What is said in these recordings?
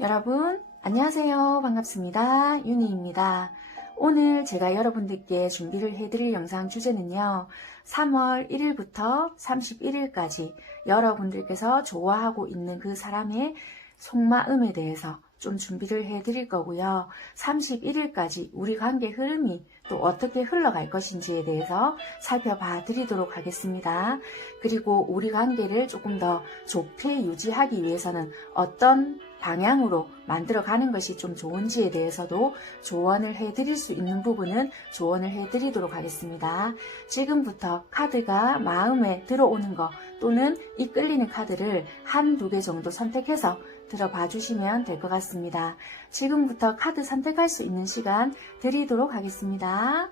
여러분 안녕하세요. 반갑습니다. 유니입니다. 오늘 제가 여러분들께 준비를 해드릴 영상 주제는요. 3월 1일부터 31일까지 여러분들께서 좋아하고 있는 그 사람의 속마음에 대해서 좀 준비를 해드릴 거고요. 31일까지 우리 관계 흐름이 또 어떻게 흘러갈 것인지에 대해서 살펴봐 드리도록 하겠습니다. 그리고 우리 관계를 조금 더 좋게 유지하기 위해서는 어떤 방향으로 만들어가는 것이 좀 좋은지에 대해서도 조언을 해드릴 수 있는 부분은 조언을 해드리도록 하겠습니다. 지금부터 카드가 마음에 들어오는 거 또는 이끌리는 카드를 한두 개 정도 선택해서 들어봐 주시면 될 것 같습니다. 지금부터 카드 선택할 수 있는 시간 드리도록 하겠습니다.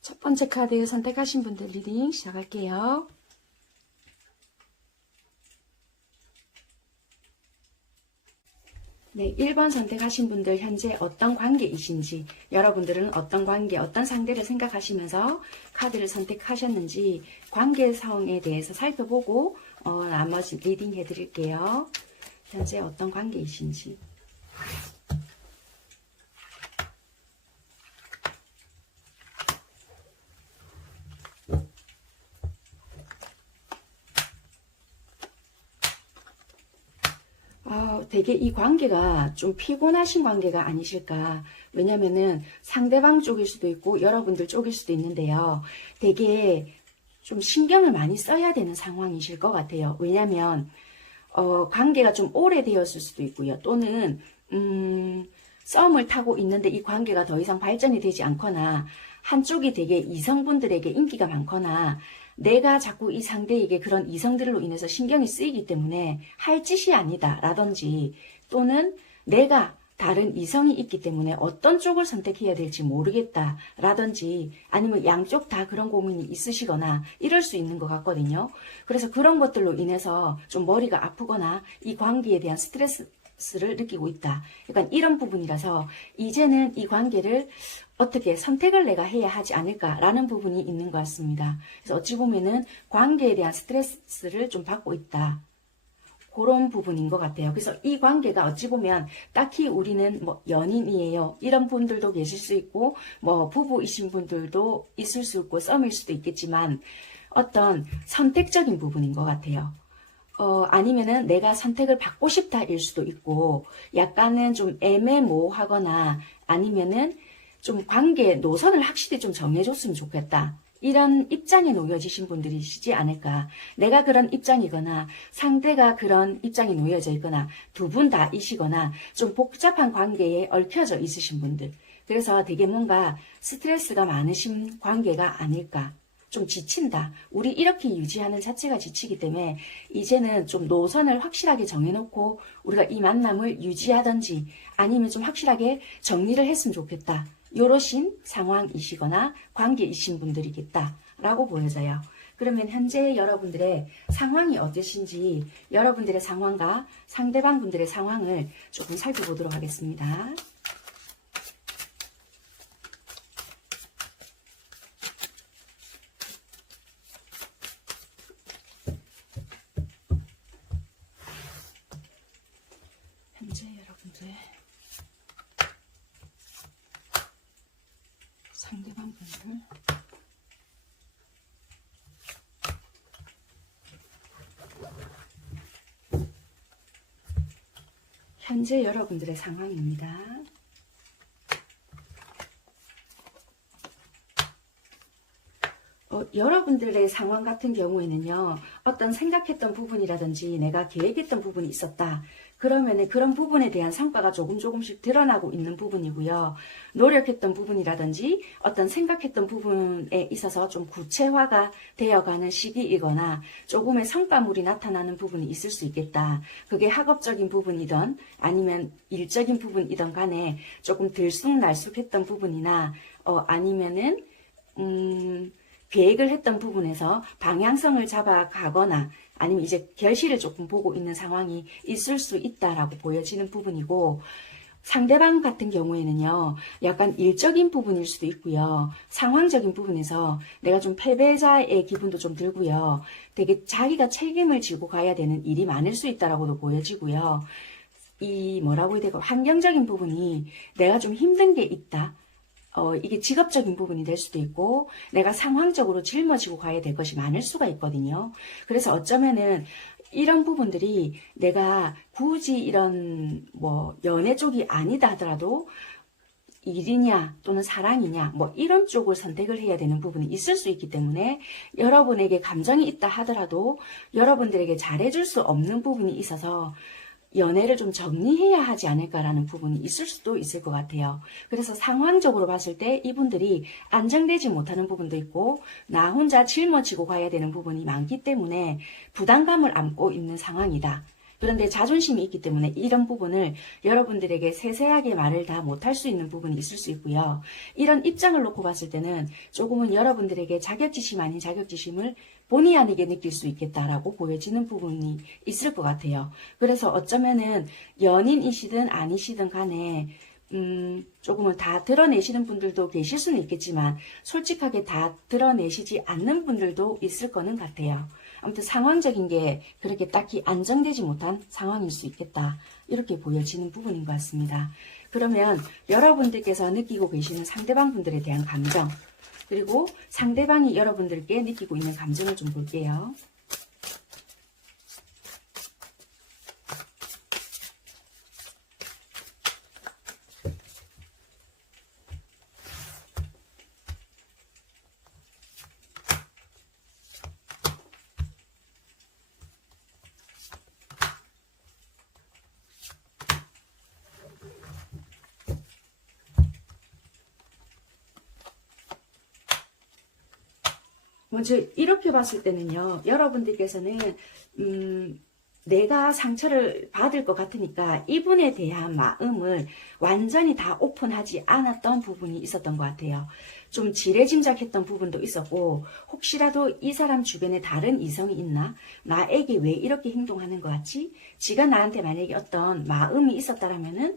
첫 번째 카드 선택하신 분들 리딩 시작할게요. 네, 1번 선택하신 분들 현재 어떤 관계이신지, 여러분들은 어떤 관계, 어떤 상대를 생각하시면서 카드를 선택하셨는지 관계성에 대해서 살펴보고 나머지 리딩 해드릴게요. 현재 어떤 관계이신지. 되게 이 관계가 좀 피곤하신 관계가 아니실까. 왜냐면은 상대방 쪽일 수도 있고 여러분들 쪽일 수도 있는데요. 되게 좀 신경을 많이 써야 되는 상황이실 것 같아요. 왜냐면 관계가 좀 오래되었을 수도 있고요. 또는 썸을 타고 있는데 이 관계가 더 이상 발전이 되지 않거나 한쪽이 되게 이성분들에게 인기가 많거나 내가 자꾸 이 상대에게 그런 이성들로 인해서 신경이 쓰이기 때문에 할 짓이 아니다 라든지 또는 내가 다른 이성이 있기 때문에 어떤 쪽을 선택해야 될지 모르겠다 라든지 아니면 양쪽 다 그런 고민이 있으시거나 이럴 수 있는 것 같거든요. 그래서 그런 것들로 인해서 좀 머리가 아프거나 이 관계에 대한 스트레스를 느끼고 있다. 약간 이런 부분이라서 이제는 이 관계를 어떻게 선택을 내가 해야 하지 않을까라는 부분이 있는 것 같습니다. 그래서 어찌 보면은 관계에 대한 스트레스를 좀 받고 있다. 그런 부분인 것 같아요. 그래서 이 관계가 어찌 보면 딱히 우리는 뭐 연인이에요. 이런 분들도 계실 수 있고 뭐 부부이신 분들도 있을 수 있고 썸일 수도 있겠지만 어떤 선택적인 부분인 것 같아요. 아니면은 내가 선택을 받고 싶다일 수도 있고 약간은 좀 애매모호하거나 아니면은 좀 관계 노선을 확실히 좀 정해줬으면 좋겠다. 이런 입장에 놓여지신 분들이시지 않을까. 내가 그런 입장이거나 상대가 그런 입장에 놓여져 있거나 두 분 다이시거나 좀 복잡한 관계에 얽혀져 있으신 분들. 그래서 되게 뭔가 스트레스가 많으신 관계가 아닐까. 좀 지친다. 우리 이렇게 유지하는 자체가 지치기 때문에 이제는 좀 노선을 확실하게 정해놓고 우리가 이 만남을 유지하든지 아니면 좀 확실하게 정리를 했으면 좋겠다. 요러신 상황이시거나 관계이신 분들이겠다라고 보여져요. 그러면 현재 여러분들의 상황이 어떠신지 여러분들의 상황과 상대방 분들의 상황을 조금 살펴보도록 하겠습니다. 현재 여러분들의 상대방 분들 현재 여러분들의 상황입니다. 여러분들의 상황 같은 경우에는요, 어떤 생각했던 부분이라든지 내가 계획했던 부분이 있었다. 그러면은 그런 부분에 대한 성과가 조금씩 드러나고 있는 부분이고요. 노력했던 부분이라든지 어떤 생각했던 부분에 있어서 좀 구체화가 되어가는 시기이거나 조금의 성과물이 나타나는 부분이 있을 수 있겠다. 그게 학업적인 부분이든 아니면 일적인 부분이든 간에 조금 들쑥날쑥했던 부분이나 아니면은 계획을 했던 부분에서 방향성을 잡아가거나 아니면 이제 결실을 조금 보고 있는 상황이 있을 수 있다라고 보여지는 부분이고, 상대방 같은 경우에는요, 약간 일적인 부분일 수도 있고요, 상황적인 부분에서 내가 좀 패배자의 기분도 좀 들고요, 되게 자기가 책임을 지고 가야 되는 일이 많을 수 있다라고도 보여지고요, 이 뭐라고 해야 될까, 환경적인 부분이 내가 좀 힘든 게 있다. 이게 직업적인 부분이 될 수도 있고 내가 상황적으로 짊어지고 가야 될 것이 많을 수가 있거든요. 그래서 어쩌면은 이런 부분들이 내가 굳이 이런 뭐 연애 쪽이 아니다 하더라도 일이냐 또는 사랑이냐 뭐 이런 쪽을 선택을 해야 되는 부분이 있을 수 있기 때문에 여러분에게 감정이 있다 하더라도 여러분들에게 잘해줄 수 없는 부분이 있어서 연애를 좀 정리해야 하지 않을까라는 부분이 있을 수도 있을 것 같아요. 그래서 상황적으로 봤을 때 이분들이 안정되지 못하는 부분도 있고 나 혼자 짊어지고 가야 되는 부분이 많기 때문에 부담감을 안고 있는 상황이다. 그런데 자존심이 있기 때문에 이런 부분을 여러분들에게 세세하게 말을 다 못할 수 있는 부분이 있을 수 있고요. 이런 입장을 놓고 봤을 때는 조금은 여러분들에게 자격지심 아닌 자격지심을 본의 아니게 느낄 수 있겠다라고 보여지는 부분이 있을 것 같아요. 그래서 어쩌면은 연인이시든 아니시든 간에 조금은 다 드러내시는 분들도 계실 수는 있겠지만 솔직하게 다 드러내시지 않는 분들도 있을 거는 같아요. 아무튼 상황적인 게 그렇게 딱히 안정되지 못한 상황일 수 있겠다. 이렇게 보여지는 부분인 것 같습니다. 그러면 여러분들께서 느끼고 계시는 상대방 분들에 대한 감정, 그리고 상대방이 여러분들께 느끼고 있는 감정을 좀 볼게요. 먼저 이렇게 봤을 때는요, 여러분들께서는 내가 상처를 받을 것 같으니까 이분에 대한 마음을 완전히 다 오픈하지 않았던 부분이 있었던 것 같아요. 좀 지레짐작했던 부분도 있었고, 혹시라도 이 사람 주변에 다른 이성이 있나? 나에게 왜 이렇게 행동하는 것 같지? 지가 나한테 만약에 어떤 마음이 있었다라면은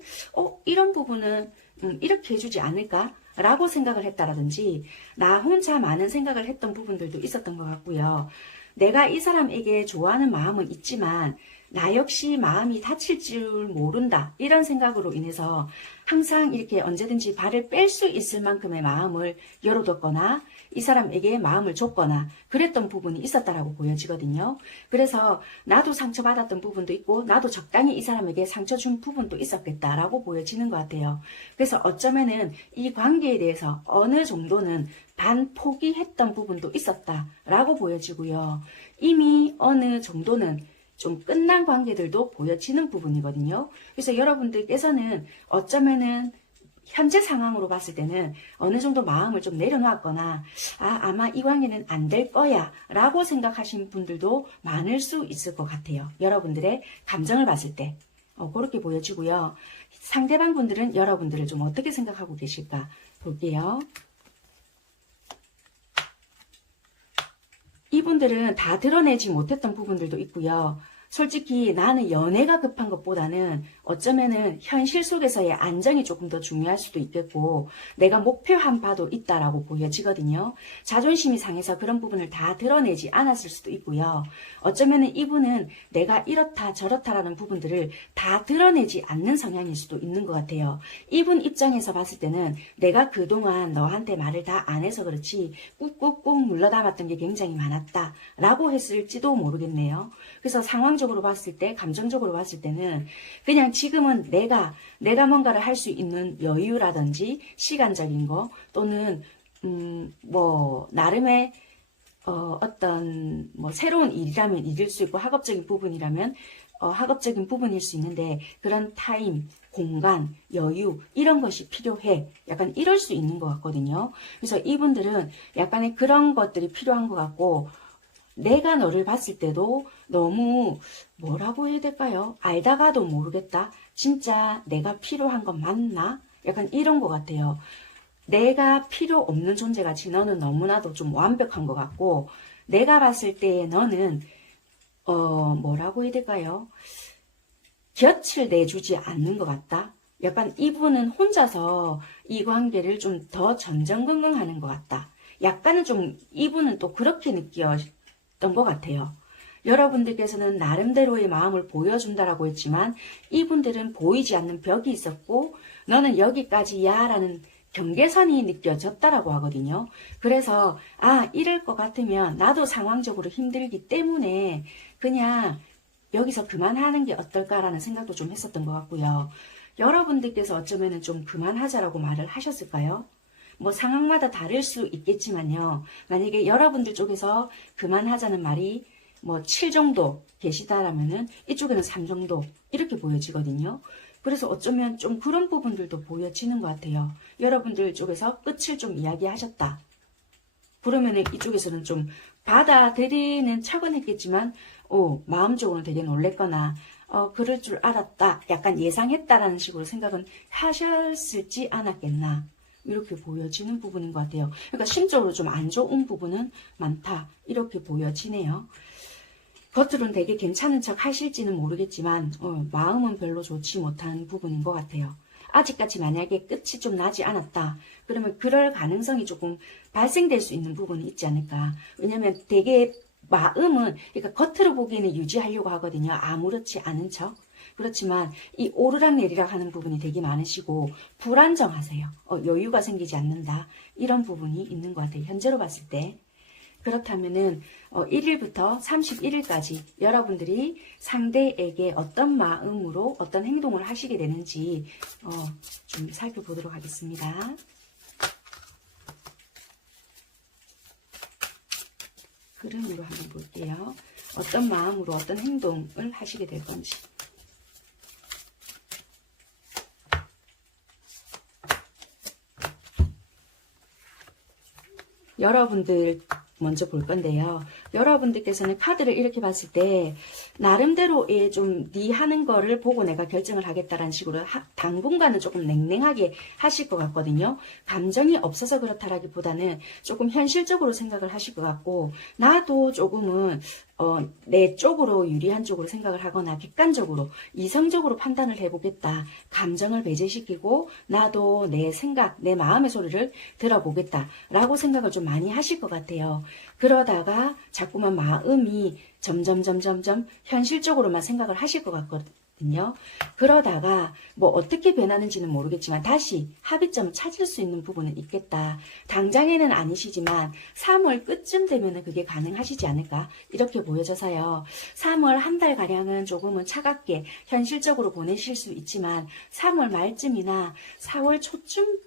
이런 부분은 이렇게 해주지 않을까? 라고 생각을 했다라든지 나 혼자 많은 생각을 했던 부분들도 있었던 것 같고요. 내가 이 사람에게 좋아하는 마음은 있지만 나 역시 마음이 다칠 줄 모른다 이런 생각으로 인해서 항상 이렇게 언제든지 발을 뺄 수 있을 만큼의 마음을 열어뒀거나 이 사람에게 마음을 줬거나 그랬던 부분이 있었다라고 보여지거든요. 그래서 나도 상처받았던 부분도 있고 나도 적당히 이 사람에게 상처 준 부분도 있었겠다라고 보여지는 것 같아요. 그래서 어쩌면은 이 관계에 대해서 어느 정도는 반포기했던 부분도 있었다라고 보여지고요. 이미 어느 정도는 좀 끝난 관계들도 보여지는 부분이거든요. 그래서 여러분들께서는 어쩌면은 현재 상황으로 봤을 때는 어느 정도 마음을 좀 내려놨거나 아마 이 관계는 안 될 거야 라고 생각하시는 분들도 많을 수 있을 것 같아요. 여러분들의 감정을 봤을 때 그렇게 보여지고요. 상대방 분들은 여러분들을 좀 어떻게 생각하고 계실까 볼게요. 이분들은 다 드러내지 못했던 부분들도 있고요. 솔직히 나는 연애가 급한 것보다는 어쩌면은 현실 속에서의 안정이 조금 더 중요할 수도 있겠고 내가 목표한 바도 있다라고 보여지거든요. 자존심이 상해서 그런 부분을 다 드러내지 않았을 수도 있고요. 어쩌면은 이분은 내가 이렇다 저렇다라는 부분들을 다 드러내지 않는 성향일 수도 있는 것 같아요. 이분 입장에서 봤을 때는 내가 그동안 너한테 말을 다 안 해서 그렇지 꾹꾹꾹 물러담았던 게 굉장히 많았다라고 했을지도 모르겠네요. 그래서 상황적으로 봤을 때, 감정적으로 봤을 때는 그냥 지금은 내가 뭔가를 할 수 있는 여유라든지 시간적인 거 또는 뭐 나름의 어떤 뭐 새로운 일이라면 일일 수 있고 학업적인 부분이라면 학업적인 부분일 수 있는데 그런 타임, 공간, 여유 이런 것이 필요해. 약간 이럴 수 있는 것 같거든요. 그래서 이분들은 약간의 그런 것들이 필요한 것 같고 내가 너를 봤을 때도 너무 뭐라고 해야 될까요? 알다가도 모르겠다. 진짜 내가 필요한 건 맞나? 약간 이런 것 같아요. 내가 필요 없는 존재같이 너는 너무나도 좀 완벽한 것 같고 내가 봤을 때 너는 뭐라고 해야 될까요? 곁을 내주지 않는 것 같다. 약간 이분은 혼자서 이 관계를 좀 더 전전긍긍하는 것 같다. 약간은 좀 이분은 또 그렇게 느꼈던 것 같아요. 여러분들께서는 나름대로의 마음을 보여준다라고 했지만 이분들은 보이지 않는 벽이 있었고 너는 여기까지야 라는 경계선이 느껴졌다라고 하거든요. 그래서 이럴 것 같으면 나도 상황적으로 힘들기 때문에 그냥 여기서 그만하는 게 어떨까라는 생각도 좀 했었던 것 같고요. 여러분들께서 어쩌면 좀 그만하자라고 말을 하셨을까요? 뭐 상황마다 다를 수 있겠지만요. 만약에 여러분들 쪽에서 그만하자는 말이 뭐 7 정도 계시다라면은 이쪽에는 3 정도 이렇게 보여지거든요. 그래서 어쩌면 좀 그런 부분들도 보여지는 것 같아요. 여러분들 쪽에서 끝을 좀 이야기하셨다. 그러면은 이쪽에서는 좀 받아들이는 척은 했겠지만 마음적으로는 되게 놀랬거나 그럴 줄 알았다. 약간 예상했다라는 식으로 생각은 하셨을지 않았겠나. 이렇게 보여지는 부분인 것 같아요. 그러니까 심적으로 좀 안 좋은 부분은 많다. 이렇게 보여지네요. 겉으로는 되게 괜찮은 척 하실지는 모르겠지만 마음은 별로 좋지 못한 부분인 것 같아요. 아직까지 만약에 끝이 좀 나지 않았다. 그러면 그럴 가능성이 조금 발생될 수 있는 부분이 있지 않을까. 왜냐하면 되게 마음은 그러니까 겉으로 보기에는 유지하려고 하거든요. 아무렇지 않은 척. 그렇지만 이 오르락내리락 하는 부분이 되게 많으시고 불안정하세요. 여유가 생기지 않는다. 이런 부분이 있는 것 같아요. 현재로 봤을 때. 그렇다면은 1일부터 31일까지 여러분들이 상대에게 어떤 마음으로 어떤 행동을 하시게 되는지 좀 살펴보도록 하겠습니다. 흐름으로 한번 볼게요. 어떤 마음으로 어떤 행동을 하시게 될 건지. 여러분들 먼저 볼 건데요. 여러분들께서는 카드를 이렇게 봤을 때 나름대로의 좀 네 하는 거를 보고 내가 결정을 하겠다라는 식으로 당분간은 조금 냉랭하게 하실 것 같거든요. 감정이 없어서 그렇다라기보다는 조금 현실적으로 생각을 하실 것 같고 나도 조금은 내 쪽으로 유리한 쪽으로 생각을 하거나 객관적으로 이성적으로 판단을 해보겠다. 감정을 배제시키고 나도 내 생각, 내 마음의 소리를 들어보겠다 라고 생각을 좀 많이 하실 것 같아요. 그러다가 자꾸만 마음이 점점 현실적으로만 생각을 하실 것 같거든요. 그러다가 뭐 어떻게 변하는지는 모르겠지만 다시 합의점을 찾을 수 있는 부분은 있겠다. 당장에는 아니시지만 3월 끝쯤 되면 그게 가능하시지 않을까 이렇게 보여져서요. 3월 한 달가량은 조금은 차갑게 현실적으로 보내실 수 있지만 3월 말쯤이나 4월 초쯤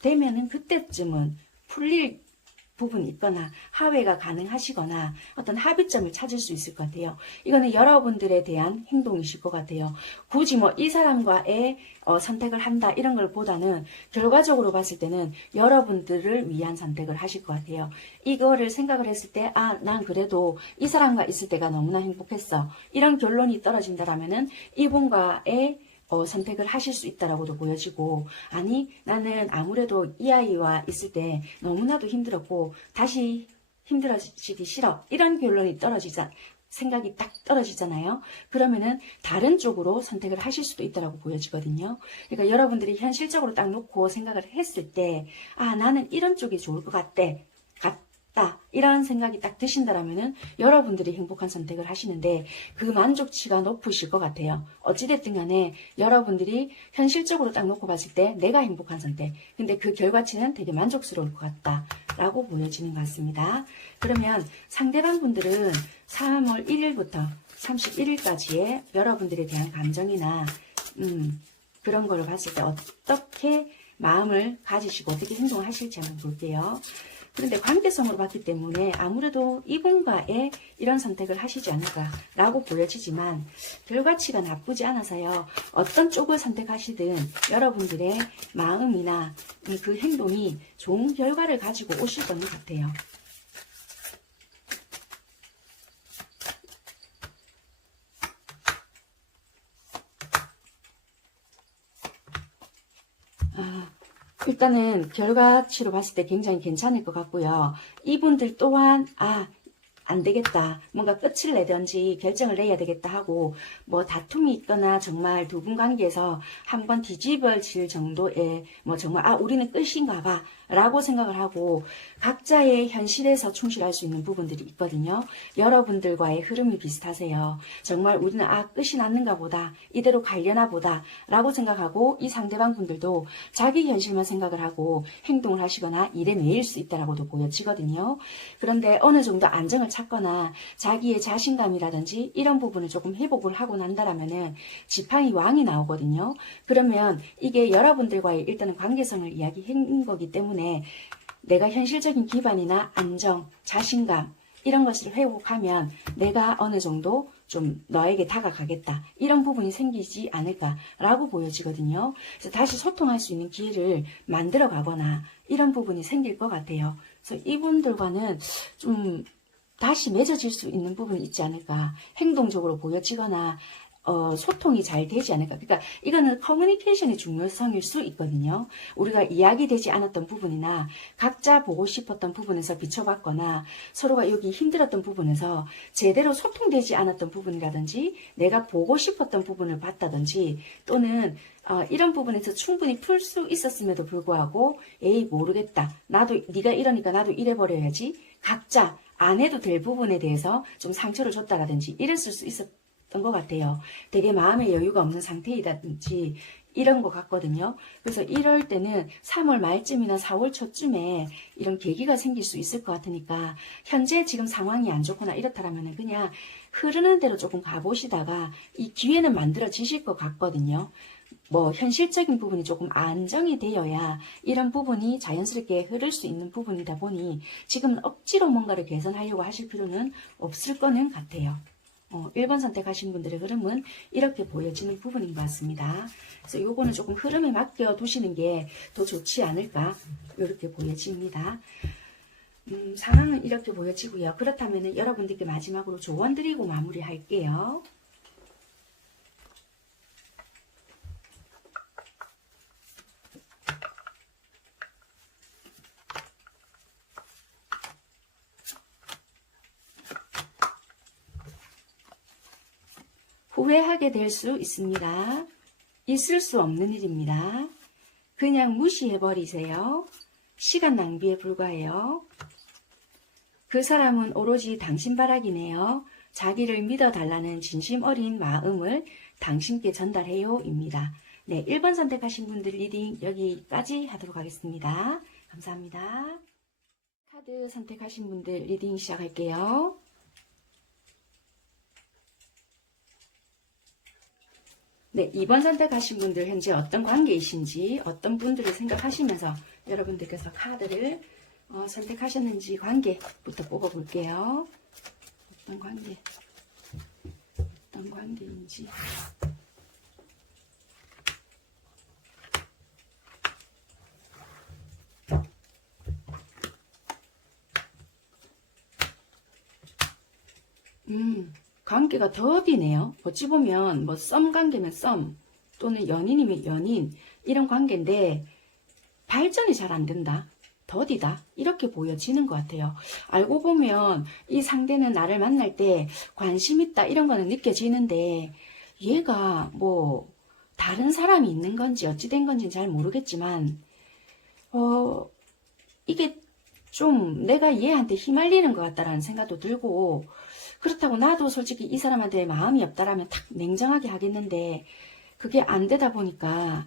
되면은 그때쯤은 풀릴 부분이 있거나 하회가 가능하시거나 어떤 합의점을 찾을 수 있을 것 같아요. 이거는 여러분들에 대한 행동이실 것 같아요. 굳이 뭐 이 사람과의 선택을 한다 이런 걸 보다는 결과적으로 봤을 때는 여러분들을 위한 선택을 하실 것 같아요. 이거를 생각을 했을 때 난 그래도 이 사람과 있을 때가 너무나 행복했어. 이런 결론이 떨어진다라면은 이분과의 선택을 하실 수 있다라고도 보여지고 아니 나는 아무래도 이 아이와 있을 때 너무나도 힘들었고 다시 힘들어지기 싫어 이런 결론이 생각이 딱 떨어지잖아요. 그러면은 다른 쪽으로 선택을 하실 수도 있다라고 보여지거든요. 그러니까 여러분들이 현실적으로 딱 놓고 생각을 했을 때 나는 이런 쪽이 좋을 것 같대. 이런 생각이 딱 드신다라면은 여러분들이 행복한 선택을 하시는데 그 만족치가 높으실 것 같아요. 어찌됐든 간에 여러분들이 현실적으로 딱 놓고 봤을 때 내가 행복한 선택. 근데 그 결과치는 되게 만족스러울 것 같다라고 보여지는 것 같습니다. 그러면 상대방 분들은 3월 1일부터 31일까지의 여러분들에 대한 감정이나 그런 거를 봤을 때 어떻게 마음을 가지시고 어떻게 행동을 하실지 한번 볼게요. 그런데 관계성으로 봤기 때문에 아무래도 이분과의 이런 선택을 하시지 않을까라고 보여지지만 결과치가 나쁘지 않아서요. 어떤 쪽을 선택하시든 여러분들의 마음이나 그 행동이 좋은 결과를 가지고 오실 거는 같아요. 일단은 결과치로 봤을 때 굉장히 괜찮을 것 같고요. 이분들 또한 안 되겠다. 뭔가 끝을 내든지 결정을 내야 되겠다 하고 뭐 다툼이 있거나 정말 두 분 관계에서 한번 뒤집어질 정도의 뭐 정말 우리는 끝인가 봐 라고 생각을 하고 각자의 현실에서 충실할 수 있는 부분들이 있거든요. 여러분들과의 흐름이 비슷하세요. 정말 우리는 끝이 났는가 보다, 이대로 가려나 보다 라고 생각하고 이 상대방 분들도 자기 현실만 생각을 하고 행동을 하시거나 일에 매일 수 있다라고도 보여지거든요. 그런데 어느 정도 안정을 찾거나 자기의 자신감이라든지 이런 부분을 조금 회복을 하고 난다라면은 지팡이 왕이 나오거든요. 그러면 이게 여러분들과의 일단은 관계성을 이야기한 거기 때문에 내가 현실적인 기반이나 안정, 자신감 이런 것을 회복하면 내가 어느 정도 좀 너에게 다가가겠다 이런 부분이 생기지 않을까라고 보여지거든요. 그래서 다시 소통할 수 있는 기회를 만들어 가거나 이런 부분이 생길 것 같아요. 그래서 이분들과는 좀 다시 맺어질 수 있는 부분이 있지 않을까. 행동적으로 보여지거나 소통이 잘 되지 않을까. 그러니까 이거는 커뮤니케이션의 중요성일 수 있거든요. 우리가 이야기되지 않았던 부분이나 각자 보고 싶었던 부분에서 비춰봤거나 서로가 여기 힘들었던 부분에서 제대로 소통되지 않았던 부분이라든지 내가 보고 싶었던 부분을 봤다든지 또는 이런 부분에서 충분히 풀 수 있었음에도 불구하고 에이 모르겠다. 나도 네가 이러니까 나도 이래버려야지. 각자 안 해도 될 부분에 대해서 좀 상처를 줬다라든지 이랬을 수 있었던 것 같아요. 되게 마음의 여유가 없는 상태이다든지 이런 것 같거든요. 그래서 이럴 때는 3월 말쯤이나 4월 초쯤에 이런 계기가 생길 수 있을 것 같으니까 현재 지금 상황이 안 좋거나 이렇다라면 그냥 흐르는 대로 조금 가보시다가 이 기회는 만들어지실 것 같거든요. 뭐 현실적인 부분이 조금 안정이 되어야 이런 부분이 자연스럽게 흐를 수 있는 부분이다 보니 지금은 억지로 뭔가를 개선하려고 하실 필요는 없을 거는 같아요. 1번 선택하신 분들의 흐름은 이렇게 보여지는 부분인 것 같습니다. 그래서 요거는 조금 흐름에 맡겨 두시는 게 더 좋지 않을까 이렇게 보여집니다. 상황은 이렇게 보여지고요. 그렇다면 여러분들께 마지막으로 조언 드리고 마무리할게요. 후회하게 될 수 있습니다. 있을 수 없는 일입니다. 그냥 무시해버리세요. 시간 낭비에 불과해요. 그 사람은 오로지 당신 바라기네요. 자기를 믿어달라는 진심 어린 마음을 당신께 전달해요 입니다. 네, 1번 선택하신 분들 리딩 여기까지 하도록 하겠습니다. 감사합니다. 카드 선택하신 분들 리딩 시작할게요. 네, 2번 선택하신 분들 현재 어떤 관계이신지 어떤 분들을 생각하시면서 여러분들께서 카드를 선택하셨는지 관계부터 뽑아볼게요. 어떤 관계인지. 관계가 더디네요. 어찌 보면 뭐 썸 관계면 썸 또는 연인이면 연인 이런 관계인데 발전이 잘 안 된다. 더디다. 이렇게 보여지는 것 같아요. 알고 보면 이 상대는 나를 만날 때 관심 있다 이런 거는 느껴지는데 얘가 뭐 다른 사람이 있는 건지 어찌 된 건지는 잘 모르겠지만 이게 좀 내가 얘한테 휘말리는 것 같다라는 생각도 들고 그렇다고 나도 솔직히 이 사람한테 마음이 없다라면 탁 냉정하게 하겠는데 그게 안 되다 보니까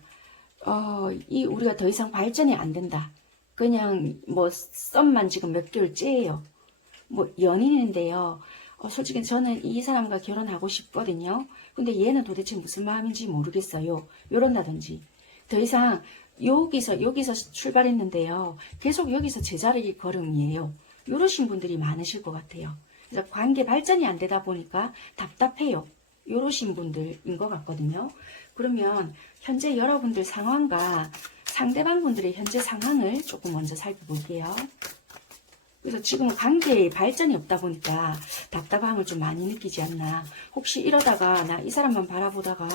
우리가 더 이상 발전이 안 된다. 그냥 뭐 썸만 지금 몇 개월째예요. 뭐 연인인데요. 솔직히 저는 이 사람과 결혼하고 싶거든요. 근데 얘는 도대체 무슨 마음인지 모르겠어요. 요런다든지 더 이상 여기서 출발했는데요. 계속 여기서 제자리 걸음이에요. 이러신 분들이 많으실 것 같아요. 그래서 관계 발전이 안 되다 보니까 답답해요. 이러신 분들인 것 같거든요. 그러면 현재 여러분들 상황과 상대방 분들의 현재 상황을 조금 먼저 살펴볼게요. 그래서 지금 관계의 발전이 없다 보니까 답답함을 좀 많이 느끼지 않나. 혹시 이러다가 나 이 사람만 바라보다가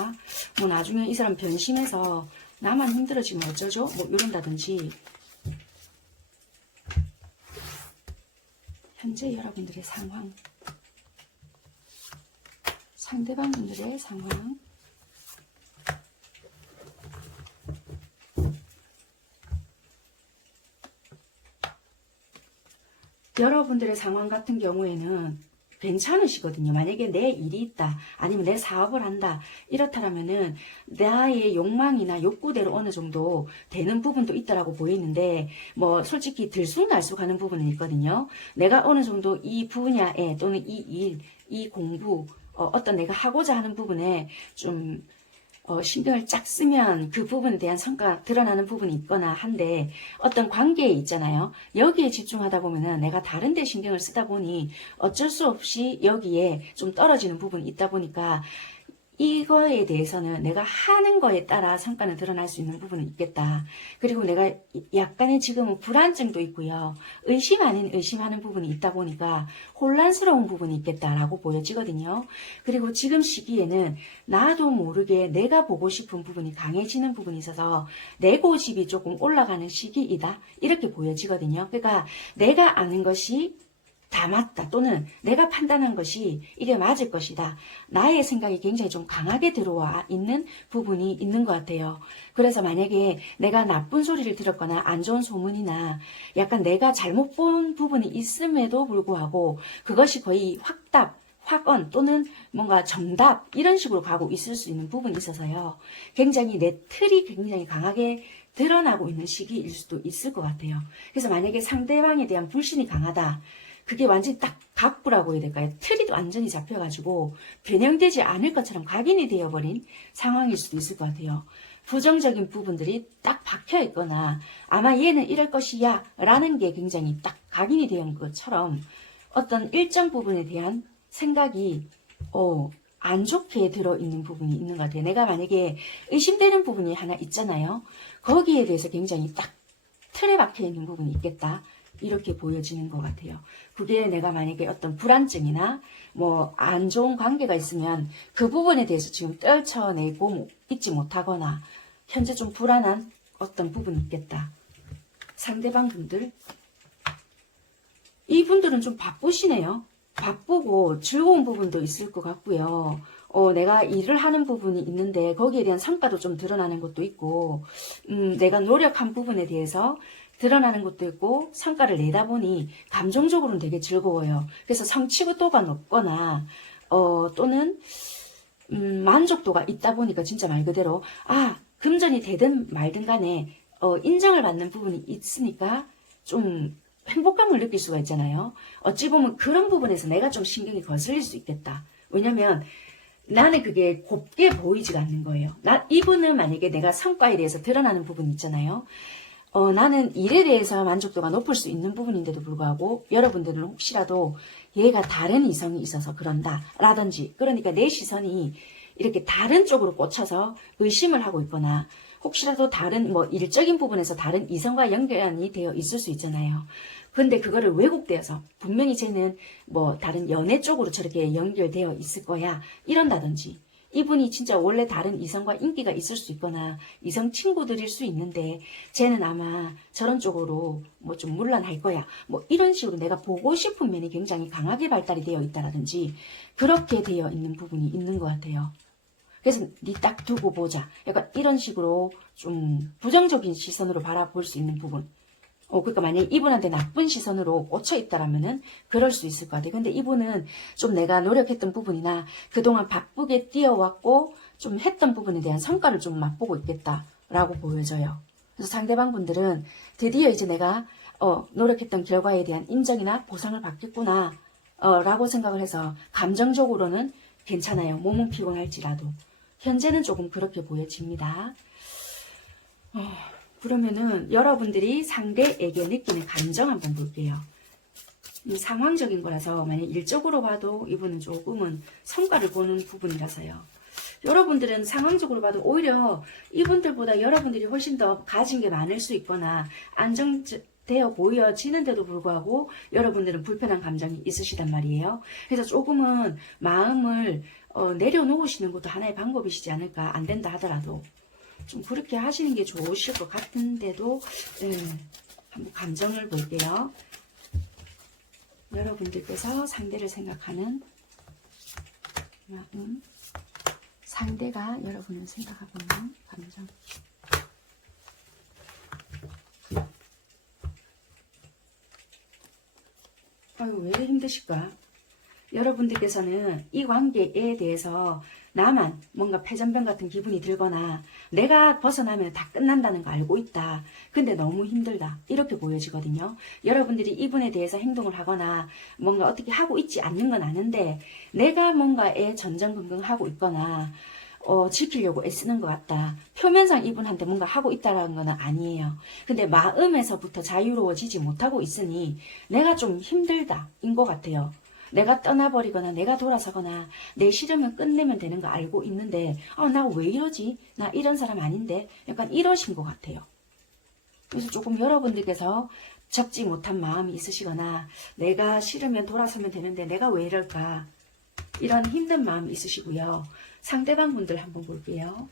뭐 나중에 이 사람 변심해서 나만 힘들어지면 어쩌죠? 뭐 이런다든지. 현재 여러분들의 상황, 상대방 분들의 상황, 여러분들의 상황 같은 경우에는 괜찮으시거든요. 만약에 내 일이 있다, 아니면 내 사업을 한다, 이렇다면은 나의 욕망이나 욕구대로 어느 정도 되는 부분도 있다라고 보이는데, 뭐 솔직히 들쑥날쑥하는 부분은 있거든요. 내가 어느 정도 이 분야에 또는 이 일, 이 공부, 어떤 내가 하고자 하는 부분에 좀 신경을 쫙 쓰면 그 부분에 대한 성과가 드러나는 부분이 있거나 한데, 어떤 관계에 있잖아요. 여기에 집중하다 보면은 내가 다른 데 신경을 쓰다 보니 어쩔 수 없이 여기에 좀 떨어지는 부분이 있다 보니까 이거에 대해서는 내가 하는 거에 따라 성과는 드러날 수 있는 부분은 있겠다. 그리고 내가 약간의 지금은 불안증도 있고요. 의심 아닌 의심하는 부분이 있다 보니까 혼란스러운 부분이 있겠다라고 보여지거든요. 그리고 지금 시기에는 나도 모르게 내가 보고 싶은 부분이 강해지는 부분이 있어서 내 고집이 조금 올라가는 시기이다. 이렇게 보여지거든요. 그러니까 내가 아는 것이 다 맞다, 또는 내가 판단한 것이 이게 맞을 것이다, 나의 생각이 굉장히 좀 강하게 들어와 있는 부분이 있는 것 같아요. 그래서 만약에 내가 나쁜 소리를 들었거나 안 좋은 소문이나 약간 내가 잘못 본 부분이 있음에도 불구하고 그것이 거의 확답, 확언 또는 뭔가 정답 이런 식으로 가고 있을 수 있는 부분이 있어서요. 굉장히 내 틀이 굉장히 강하게 드러나고 있는 시기일 수도 있을 것 같아요. 그래서 만약에 상대방에 대한 불신이 강하다, 그게 완전히 딱 각부라고 해야 될까요? 틀이 완전히 잡혀가지고 변형되지 않을 것처럼 각인이 되어버린 상황일 수도 있을 것 같아요. 부정적인 부분들이 딱 박혀 있거나 아마 얘는 이럴 것이야 라는 게 굉장히 딱 각인이 되어 것처럼 어떤 일정 부분에 대한 생각이 안 좋게 들어있는 부분이 있는 것 같아요. 내가 만약에 의심되는 부분이 하나 있잖아요. 거기에 대해서 굉장히 딱 틀에 박혀 있는 부분이 있겠다. 이렇게 보여지는 것 같아요. 그게 내가 만약에 어떤 불안증이나 뭐 안 좋은 관계가 있으면 그 부분에 대해서 지금 떨쳐내고 있지 못하거나 현재 좀 불안한 어떤 부분이 있겠다. 상대방 분들, 이분들은 좀 바쁘시네요. 바쁘고 즐거운 부분도 있을 것 같고요. 내가 일을 하는 부분이 있는데 거기에 대한 성과도 좀 드러나는 것도 있고, 내가 노력한 부분에 대해서 드러나는 것도 있고 성과를 내다 보니 감정적으로는 되게 즐거워요. 그래서 성취도가 높거나 또는 만족도가 있다 보니까 진짜 말 그대로 금전이 되든 말든 간에 인정을 받는 부분이 있으니까 좀 행복감을 느낄 수가 있잖아요. 어찌 보면 그런 부분에서 내가 좀 신경이 거슬릴 수 있겠다. 왜냐면 나는 그게 곱게 보이지가 않는 거예요. 이분은 만약에 내가 성과에 대해서 드러나는 부분이 있잖아요. 나는 일에 대해서 만족도가 높을 수 있는 부분인데도 불구하고 여러분들은 혹시라도 얘가 다른 이성이 있어서 그런다 라든지, 그러니까 내 시선이 이렇게 다른 쪽으로 꽂혀서 의심을 하고 있거나 혹시라도 다른 뭐 일적인 부분에서 다른 이성과 연결이 되어 있을 수 있잖아요. 근데 그거를 왜곡되어서 분명히 쟤는 뭐 다른 연애 쪽으로 저렇게 연결되어 있을 거야 이런다든지, 이분이 진짜 원래 다른 이성과 인기가 있을 수 있거나 이성 친구들일 수 있는데 쟤는 아마 저런 쪽으로 뭐 좀 물러날 거야, 뭐 이런 식으로 내가 보고 싶은 면이 굉장히 강하게 발달이 되어 있다라든지 그렇게 되어 있는 부분이 있는 것 같아요. 그래서 니 딱 두고 보자, 약간 이런 식으로 좀 부정적인 시선으로 바라볼 수 있는 부분. 그러니까 만약에 이분한테 나쁜 시선으로 꽂혀 있다라면은 그럴 수 있을 것 같아요. 근데 이분은 좀 내가 노력했던 부분이나 그동안 바쁘게 뛰어왔고 좀 했던 부분에 대한 성과를 좀 맛보고 있겠다라고 보여져요. 그래서 상대방 분들은 드디어 이제 내가 노력했던 결과에 대한 인정이나 보상을 받겠구나 라고 생각을 해서 감정적으로는 괜찮아요. 몸은 피곤할지라도. 현재는 조금 그렇게 보여집니다. 그러면은 여러분들이 상대에게 느끼는 감정 한번 볼게요. 상황적인 거라서 만약 일적으로 봐도 이분은 조금은 성과를 보는 부분이라서요. 여러분들은 상황적으로 봐도 오히려 이분들보다 여러분들이 훨씬 더 가진 게 많을 수 있거나 안정되어 보여지는데도 불구하고 여러분들은 불편한 감정이 있으시단 말이에요. 그래서 조금은 마음을 내려놓으시는 것도 하나의 방법이시지 않을까. 안 된다 하더라도 좀 그렇게 하시는 게 좋으실 것 같은데도 한번 감정을 볼게요. 여러분들께서 상대를 생각하는 마음, 상대가 여러분을 생각하고 있는 감정. 아유, 왜 힘드실까? 여러분들께서는 이 관계에 대해서 나만 뭔가 패전병 같은 기분이 들거나 내가 벗어나면 다 끝난다는 거 알고 있다. 근데 너무 힘들다. 이렇게 보여지거든요. 여러분들이 이분에 대해서 행동을 하거나 뭔가 어떻게 하고 있지 않는 건 아는데 내가 뭔가에 전전긍긍하고 있거나 지키려고 애쓰는 것 같다. 표면상 이분한테 뭔가 하고 있다는 건 아니에요. 근데 마음에서부터 자유로워지지 못하고 있으니 내가 좀 힘들다 인 것 같아요. 내가 떠나버리거나 내가 돌아서거나 내 싫으면 끝내면 되는 거 알고 있는데 나 왜 이러지? 나 이런 사람 아닌데? 약간 이러신 것 같아요. 그래서 조금 여러분들께서 적지 못한 마음이 있으시거나 내가 싫으면 돌아서면 되는데 내가 왜 이럴까? 이런 힘든 마음이 있으시고요. 상대방 분들 한번 볼게요.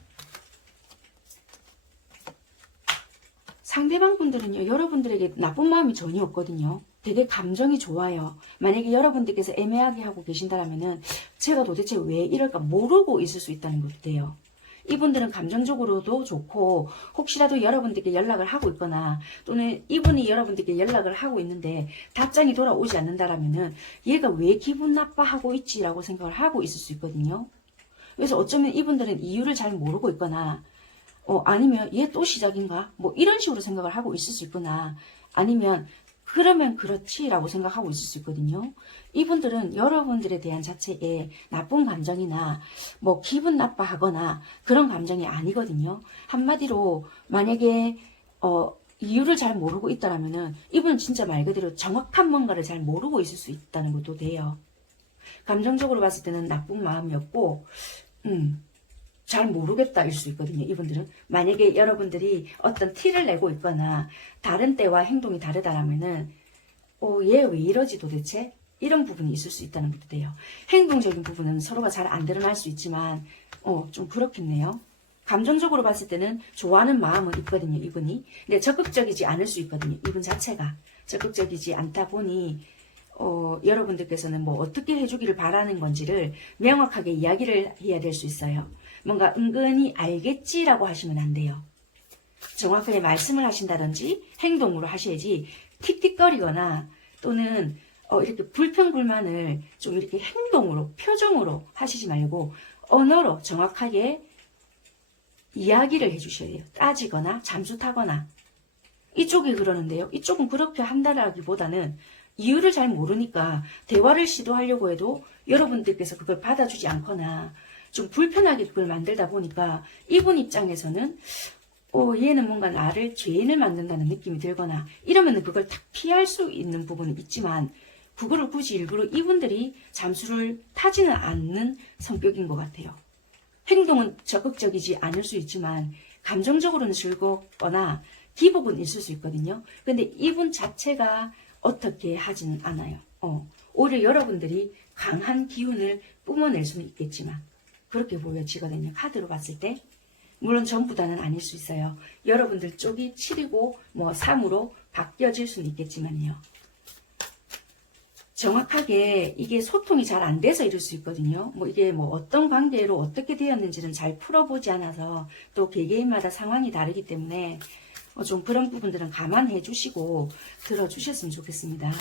상대방 분들은요, 여러분들에게 나쁜 마음이 전혀 없거든요. 되게 감정이 좋아요. 만약에 여러분들께서 애매하게 하고 계신다면은 제가 도대체 왜 이럴까 모르고 있을 수 있다는 것도 돼요. 이분들은 감정적으로도 좋고 혹시라도 여러분들께 연락을 하고 있거나 또는 이분이 여러분들께 연락을 하고 있는데 답장이 돌아오지 않는다라면은 얘가 왜 기분 나빠하고 있지라고 생각을 하고 있을 수 있거든요. 그래서 어쩌면 이분들은 이유를 잘 모르고 있거나 아니면 얘 또 시작인가? 뭐 이런 식으로 생각을 하고 있을 수 있거나 아니면 그러면 그렇지라고 생각하고 있을 수 있거든요. 이분들은 여러분들에 대한 자체에 나쁜 감정이나 뭐 기분 나빠하거나 그런 감정이 아니거든요. 한마디로 만약에 이유를 잘 모르고 있다라면은 이분은 진짜 말 그대로 정확한 뭔가를 잘 모르고 있을 수 있다는 것도 돼요. 감정적으로 봤을 때는 나쁜 마음이었고 잘 모르겠다 일 수 있거든요. 이분들은 만약에 여러분들이 어떤 티를 내고 있거나 다른 때와 행동이 다르다라면은 얘 왜 이러지 도대체? 이런 부분이 있을 수 있다는 것도 돼요. 행동적인 부분은 서로가 잘 안 드러날 수 있지만 좀 그렇겠네요. 감정적으로 봤을 때는 좋아하는 마음은 있거든요. 이분이. 근데 적극적이지 않을 수 있거든요. 이분 자체가 적극적이지 않다 보니 여러분들께서는 뭐 어떻게 해주기를 바라는 건지를 명확하게 이야기를 해야 될 수 있어요. 뭔가 은근히 알겠지라고 하시면 안 돼요. 정확하게 말씀을 하신다든지 행동으로 하셔야지 틱틱거리거나 또는 이렇게 불평불만을 좀 이렇게 행동으로 표정으로 하시지 말고 언어로 정확하게 이야기를 해주셔야 돼요. 따지거나 잠수 타거나. 이쪽이 그러는데요. 이쪽은 그렇게 한다라기보다는 이유를 잘 모르니까 대화를 시도하려고 해도 여러분들께서 그걸 받아주지 않거나 좀 불편하게 그걸 만들다 보니까 이분 입장에서는 얘는 뭔가 나를 죄인을 만든다는 느낌이 들거나 이러면 그걸 딱 피할 수 있는 부분이 있지만 그거를 굳이 일부러 이분들이 잠수를 타지는 않는 성격인 것 같아요. 행동은 적극적이지 않을 수 있지만 감정적으로는 즐겁거나 기복은 있을 수 있거든요. 근데 이분 자체가 어떻게 하지는 않아요. 오히려 여러분들이 강한 기운을 뿜어낼 수는 있겠지만 그렇게 보여지거든요. 카드로 봤을 때. 물론 전부 다는 아닐 수 있어요. 여러분들 쪽이 7이고 뭐 3으로 바뀌어질 수는 있겠지만요. 정확하게 이게 소통이 잘 안 돼서 이럴 수 있거든요. 뭐 이게 뭐 어떤 관계로 어떻게 되었는지는 잘 풀어보지 않아서 또 개개인마다 상황이 다르기 때문에 좀 그런 부분들은 감안해 주시고 들어주셨으면 좋겠습니다.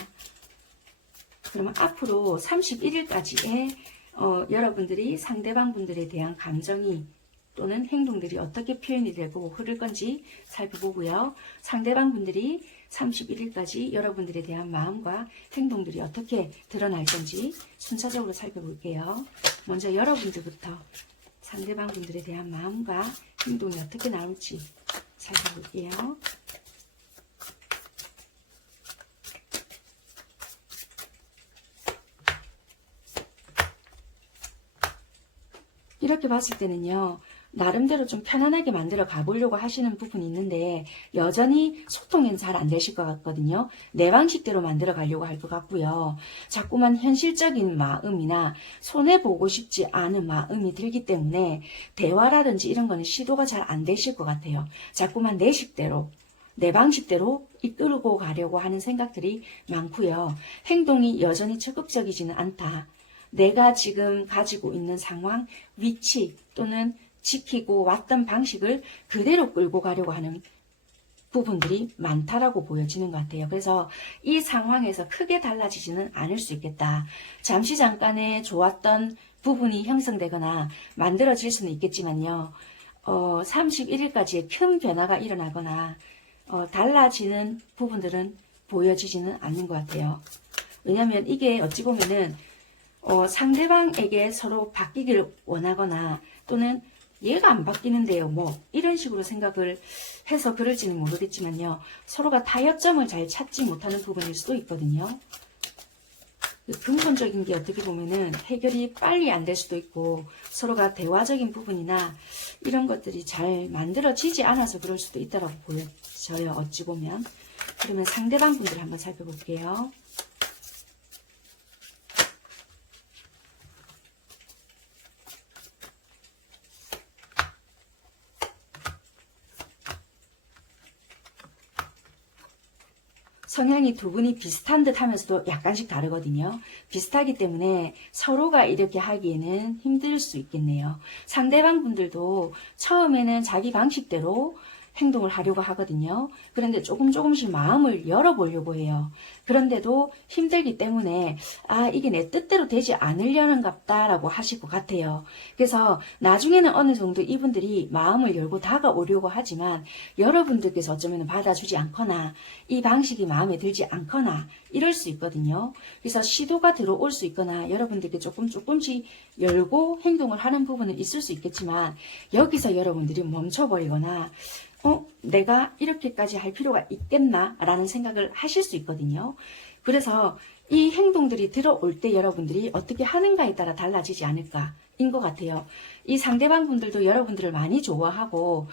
그러면 앞으로 31일까지의 여러분들이 상대방 분들에 대한 감정이 또는 행동들이 어떻게 표현이 되고 흐를 건지 살펴보고요. 상대방 분들이 31일까지 여러분들에 대한 마음과 행동들이 어떻게 드러날 건지 순차적으로 살펴볼게요. 먼저 여러분들부터 상대방 분들에 대한 마음과 행동이 어떻게 나올지 살펴볼게요. 이렇게 봤을 때는요, 나름대로 좀 편안하게 만들어 가보려고 하시는 부분이 있는데 여전히 소통은 잘 안 되실 것 같거든요. 내 방식대로 만들어 가려고 할 것 같고요. 자꾸만 현실적인 마음이나 손해보고 싶지 않은 마음이 들기 때문에 대화라든지 이런 거는 시도가 잘 안 되실 것 같아요. 자꾸만 내 식대로 내 방식대로 이끌고 가려고 하는 생각들이 많고요. 행동이 여전히 적극적이지는 않다. 내가 지금 가지고 있는 상황, 위치 또는 지키고 왔던 방식을 그대로 끌고 가려고 하는 부분들이 많다라고 보여지는 것 같아요. 그래서 이 상황에서 크게 달라지지는 않을 수 있겠다. 잠시 잠깐의 좋았던 부분이 형성되거나 만들어질 수는 있겠지만요. 31일까지의 큰 변화가 일어나거나 달라지는 부분들은 보여지지는 않는 것 같아요. 왜냐하면 이게 어찌 보면은 상대방에게 서로 바뀌기를 원하거나 또는 얘가 안 바뀌는데요. 뭐 이런 식으로 생각을 해서 그럴지는 모르겠지만요. 서로가 타협점을 잘 찾지 못하는 부분일 수도 있거든요. 근본적인 게 어떻게 보면은 해결이 빨리 안 될 수도 있고 서로가 대화적인 부분이나 이런 것들이 잘 만들어지지 않아서 그럴 수도 있다고 보여져요. 어찌 보면. 그러면 상대방 분들 한번 살펴볼게요. 성향이 두 분이 비슷한 듯 하면서도 약간씩 다르거든요. 비슷하기 때문에 서로가 이렇게 하기에는 힘들 수 있겠네요. 상대방 분들도 처음에는 자기 방식대로 행동을 하려고 하거든요. 그런데 조금씩 마음을 열어보려고 해요. 그런데도 힘들기 때문에 이게 내 뜻대로 되지 않으려는갑다라고 하실 것 같아요. 그래서 나중에는 어느 정도 이분들이 마음을 열고 다가오려고 하지만 여러분들께서 어쩌면 받아주지 않거나 이 방식이 마음에 들지 않거나 이럴 수 있거든요. 그래서 시도가 들어올 수 있거나 여러분들께 조금씩 열고 행동을 하는 부분은 있을 수 있겠지만 여기서 여러분들이 멈춰버리거나 내가 이렇게까지 할 필요가 있겠나 라는 생각을 하실 수 있거든요. 그래서 이 행동들이 들어올 때 여러분들이 어떻게 하는가에 따라 달라지지 않을까 인 것 같아요. 이 상대방 분들도 여러분들을 많이 좋아하고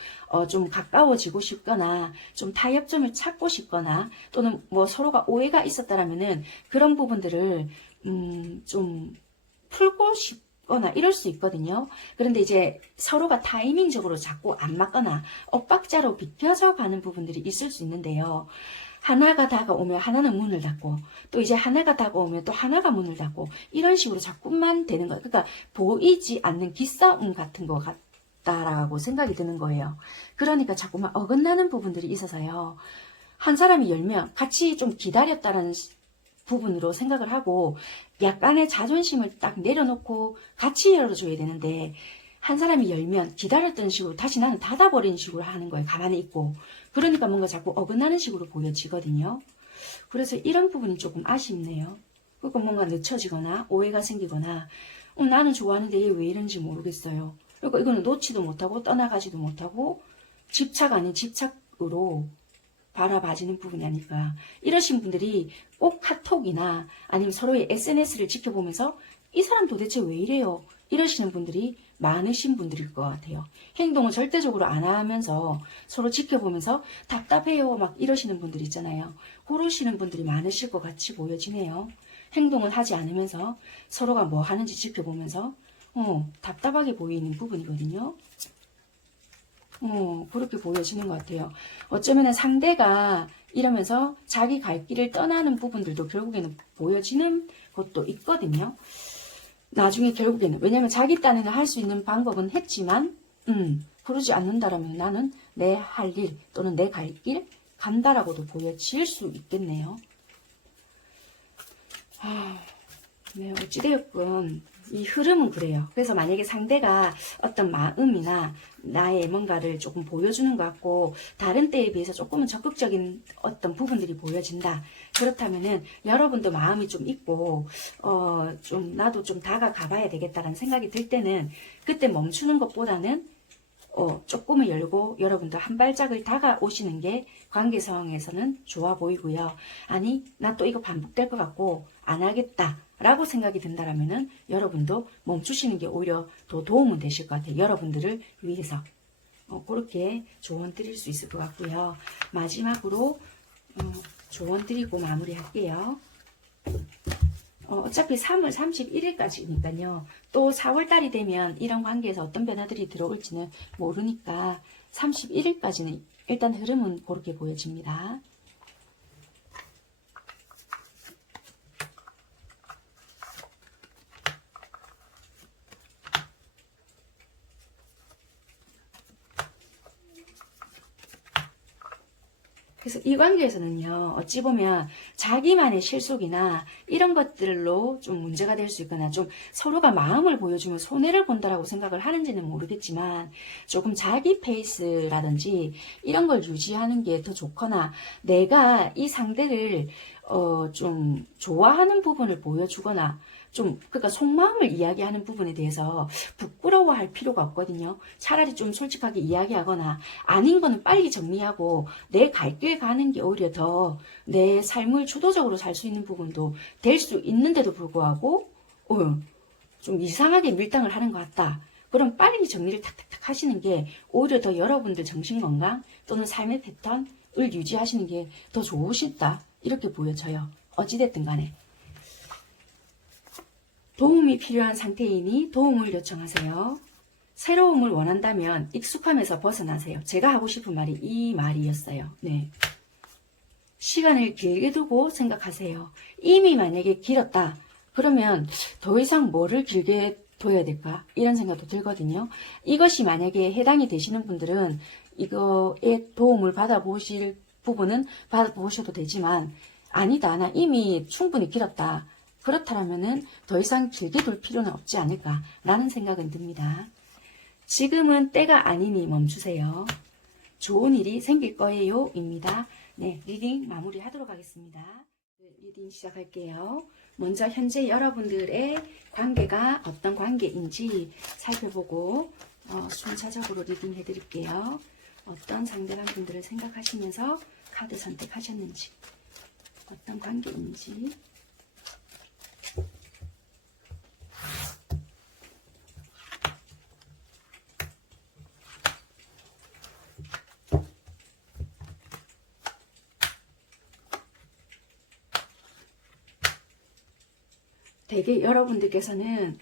좀 가까워지고 싶거나 좀 타협점을 찾고 싶거나 또는 뭐 서로가 오해가 있었다라면은 그런 부분들을 좀 풀고 싶거나 이럴 수 있거든요. 그런데 이제 서로가 타이밍적으로 자꾸 안 맞거나 엇박자로 비켜져 가는 부분들이 있을 수 있는데요. 하나가 다가오면 하나는 문을 닫고 또 이제 하나가 다가오면 또 하나가 문을 닫고 이런 식으로 자꾸만 되는 거예요. 그러니까 보이지 않는 기싸움 같은 것 같다라고 생각이 드는 거예요. 그러니까 자꾸만 어긋나는 부분들이 있어서요. 한 사람이 열면 같이 좀 기다렸다라는 부분으로 생각을 하고 약간의 자존심을 딱 내려놓고 같이 열어줘야 되는데 한 사람이 열면 기다렸던 식으로 다시 나는 닫아버리는 식으로 하는 거예요. 가만히 있고. 그러니까 뭔가 자꾸 어긋나는 식으로 보여지거든요. 그래서 이런 부분이 조금 아쉽네요. 그러니까 뭔가 늦춰지거나 오해가 생기거나 나는 좋아하는데 얘 왜 이런지 모르겠어요. 그러니까 이거는 놓지도 못하고 떠나가지도 못하고 집착 아닌 집착으로 바라봐지는 부분이 아닐까. 이러신 분들이 꼭 카톡이나 아니면 서로의 SNS를 지켜보면서 이 사람 도대체 왜 이래요? 이러시는 분들이 많으신 분들일 것 같아요. 행동을 절대적으로 안 하면서 서로 지켜보면서 답답해요 막 이러시는 분들 있잖아요. 그러시는 분들이 많으실 것 같이 보여지네요. 행동을 하지 않으면서 서로가 뭐 하는지 지켜보면서 답답하게 보이는 부분이거든요. 그렇게 보여지는 것 같아요. 어쩌면 상대가 이러면서 자기 갈 길을 떠나는 부분들도 결국에는 보여지는 것도 있거든요. 나중에 결국에는 왜냐하면 자기 딴에는 할 수 있는 방법은 했지만 그러지 않는다라면 나는 내 할 일 또는 내 갈 길 간다라고도 보여질 수 있겠네요. 네, 어찌되었건 이 흐름은 그래요. 그래서 만약에 상대가 어떤 마음이나 나의 뭔가를 조금 보여주는 것 같고 다른 때에 비해서 조금은 적극적인 어떤 부분들이 보여진다. 그렇다면은 여러분도 마음이 좀 있고 좀 나도 좀 다가가 봐야 되겠다라는 생각이 들 때는 그때 멈추는 것보다는 조금을 열고 여러분도 한 발짝을 다가오시는 게 관계 상황에서는 좋아 보이고요. 아니, 나 또 이거 반복될 것 같고 안 하겠다 라고 생각이 든다라면은 여러분도 멈추시는 게 오히려 더 도움은 되실 것 같아요. 여러분들을 위해서. 그렇게 조언 드릴 수 있을 것 같고요. 마지막으로 조언 드리고 마무리할게요. 어차피 3월 31일까지니까요. 또 4월달이 되면 이런 관계에서 어떤 변화들이 들어올지는 모르니까 31일까지는 일단 흐름은 그렇게 보여집니다. 그래서 이 관계에서는요, 어찌 보면 자기만의 실속이나 이런 것들로 좀 문제가 될 수 있거나 좀 서로가 마음을 보여주면 손해를 본다라고 생각을 하는지는 모르겠지만 조금 자기 페이스라든지 이런 걸 유지하는 게 더 좋거나 내가 이 상대를 좀 좋아하는 부분을 보여주거나 그러니까 속마음을 이야기하는 부분에 대해서 부끄러워할 필요가 없거든요. 차라리 좀 솔직하게 이야기하거나 아닌 거는 빨리 정리하고 내 갈 길 가는 게 오히려 더 내 삶을 주도적으로 살 수 있는 부분도 될 수 있는데도 불구하고 좀 이상하게 밀당을 하는 것 같다. 그럼 빨리 정리를 탁탁탁 하시는 게 오히려 더 여러분들 정신건강 또는 삶의 패턴을 유지하시는 게 더 좋으시다. 이렇게 보여져요. 어찌됐든 간에. 도움이 필요한 상태이니 도움을 요청하세요. 새로움을 원한다면 익숙함에서 벗어나세요. 제가 하고 싶은 말이 이 말이었어요. 네. 시간을 길게 두고 생각하세요. 이미 만약에 길었다. 그러면 더 이상 뭐를 길게 둬야 될까? 이런 생각도 들거든요. 이것이 만약에 해당이 되시는 분들은 이거에 도움을 받아보실 부분은 받아보셔도 되지만 아니다. 나 이미 충분히 길었다. 그렇다면은 더 이상 길게 둘 필요는 없지 않을까라는 생각은 듭니다. 지금은 때가 아니니 멈추세요. 좋은 일이 생길 거예요. 입니다. 네, 리딩 마무리하도록 하겠습니다. 리딩 시작할게요. 먼저 현재 여러분들의 관계가 어떤 관계인지 살펴보고 순차적으로 리딩 해드릴게요. 어떤 상대방 분들을 생각하시면서 카드 선택하셨는지, 어떤 관계인지. 되게 여러분들께서는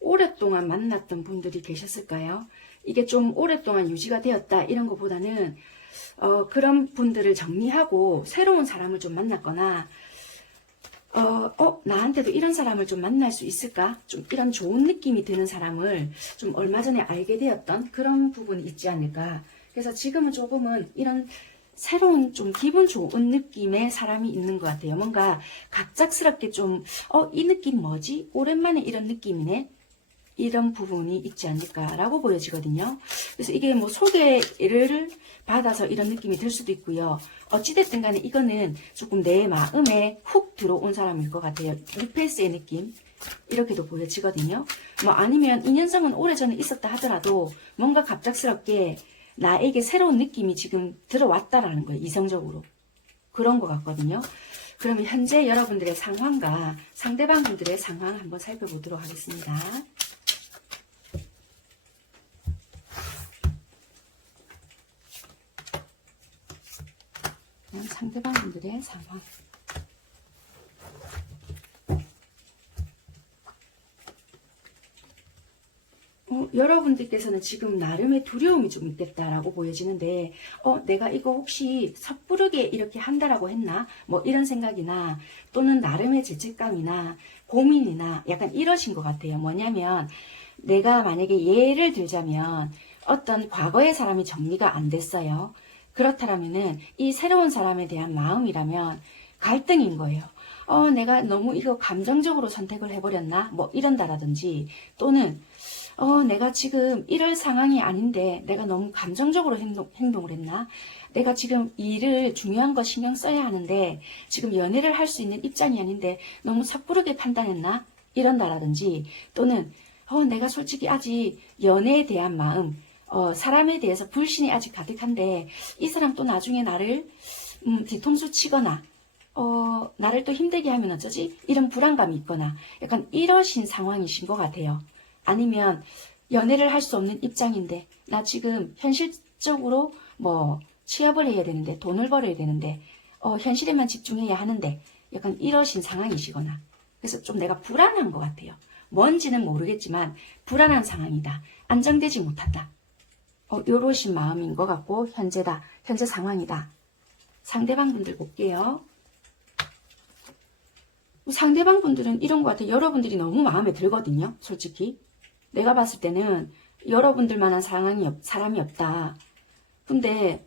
오랫동안 만났던 분들이 계셨을까요? 이게 좀 오랫동안 유지가 되었다 이런 것보다는 그런 분들을 정리하고 새로운 사람을 좀 만났거나 나한테도 이런 사람을 좀 만날 수 있을까? 좀 이런 좋은 느낌이 드는 사람을 좀 얼마 전에 알게 되었던 그런 부분이 있지 않을까. 그래서 지금은 조금은 이런 새로운 좀 기분 좋은 느낌의 사람이 있는 것 같아요. 뭔가 갑작스럽게 좀, 이 느낌 뭐지? 오랜만에 이런 느낌이네? 이런 부분이 있지 않을까라고 보여지거든요. 그래서 이게 뭐 소개를 받아서 이런 느낌이 들 수도 있고요. 어찌됐든 간에 이거는 조금 내 마음에 훅 들어온 사람일 것 같아요. 리패스의 느낌. 이렇게도 보여지거든요. 뭐 아니면 인연성은 오래전에 있었다 하더라도 뭔가 갑작스럽게 나에게 새로운 느낌이 지금 들어왔다라는 거예요. 이성적으로. 그런 것 같거든요. 그러면 현재 여러분들의 상황과 상대방 분들의 상황 한번 살펴보도록 하겠습니다. 상대방 분들의 상황. 여러분들께서는 지금 나름의 두려움이 좀 있겠다라고 보여지는데 내가 이거 혹시 섣부르게 이렇게 한다라고 했나? 뭐 이런 생각이나 또는 나름의 죄책감이나 고민이나 약간 이러신 것 같아요. 뭐냐면 내가 만약에 예를 들자면 어떤 과거의 사람이 정리가 안 됐어요. 그렇다면은 이 새로운 사람에 대한 마음이라면 갈등인 거예요. 내가 너무 이거 감정적으로 선택을 해버렸나? 뭐 이런다라든지 또는 내가 지금 이럴 상황이 아닌데 내가 너무 감정적으로 행동을 했나? 내가 지금 일을 중요한 거 신경 써야 하는데 지금 연애를 할 수 있는 입장이 아닌데 너무 섣부르게 판단했나? 이런다라든지 또는 내가 솔직히 아직 연애에 대한 마음, 사람에 대해서 불신이 아직 가득한데 이 사람 또 나중에 나를 뒤통수 치거나 나를 또 힘들게 하면 어쩌지? 이런 불안감이 있거나 약간 이러신 상황이신 것 같아요. 아니면 연애를 할 수 없는 입장인데 나 지금 현실적으로 뭐 취업을 해야 되는데 돈을 벌어야 되는데 현실에만 집중해야 하는데 약간 이러신 상황이시거나 그래서 좀 내가 불안한 것 같아요. 뭔지는 모르겠지만 불안한 상황이다. 안정되지 못한다. 요러신 마음인 것 같고 현재다. 현재 상황이다. 상대방 분들 볼게요. 상대방 분들은 이런 것 같아요. 여러분들이 너무 마음에 들거든요. 솔직히. 내가 봤을 때는 여러분들만한 사람이 없다. 근데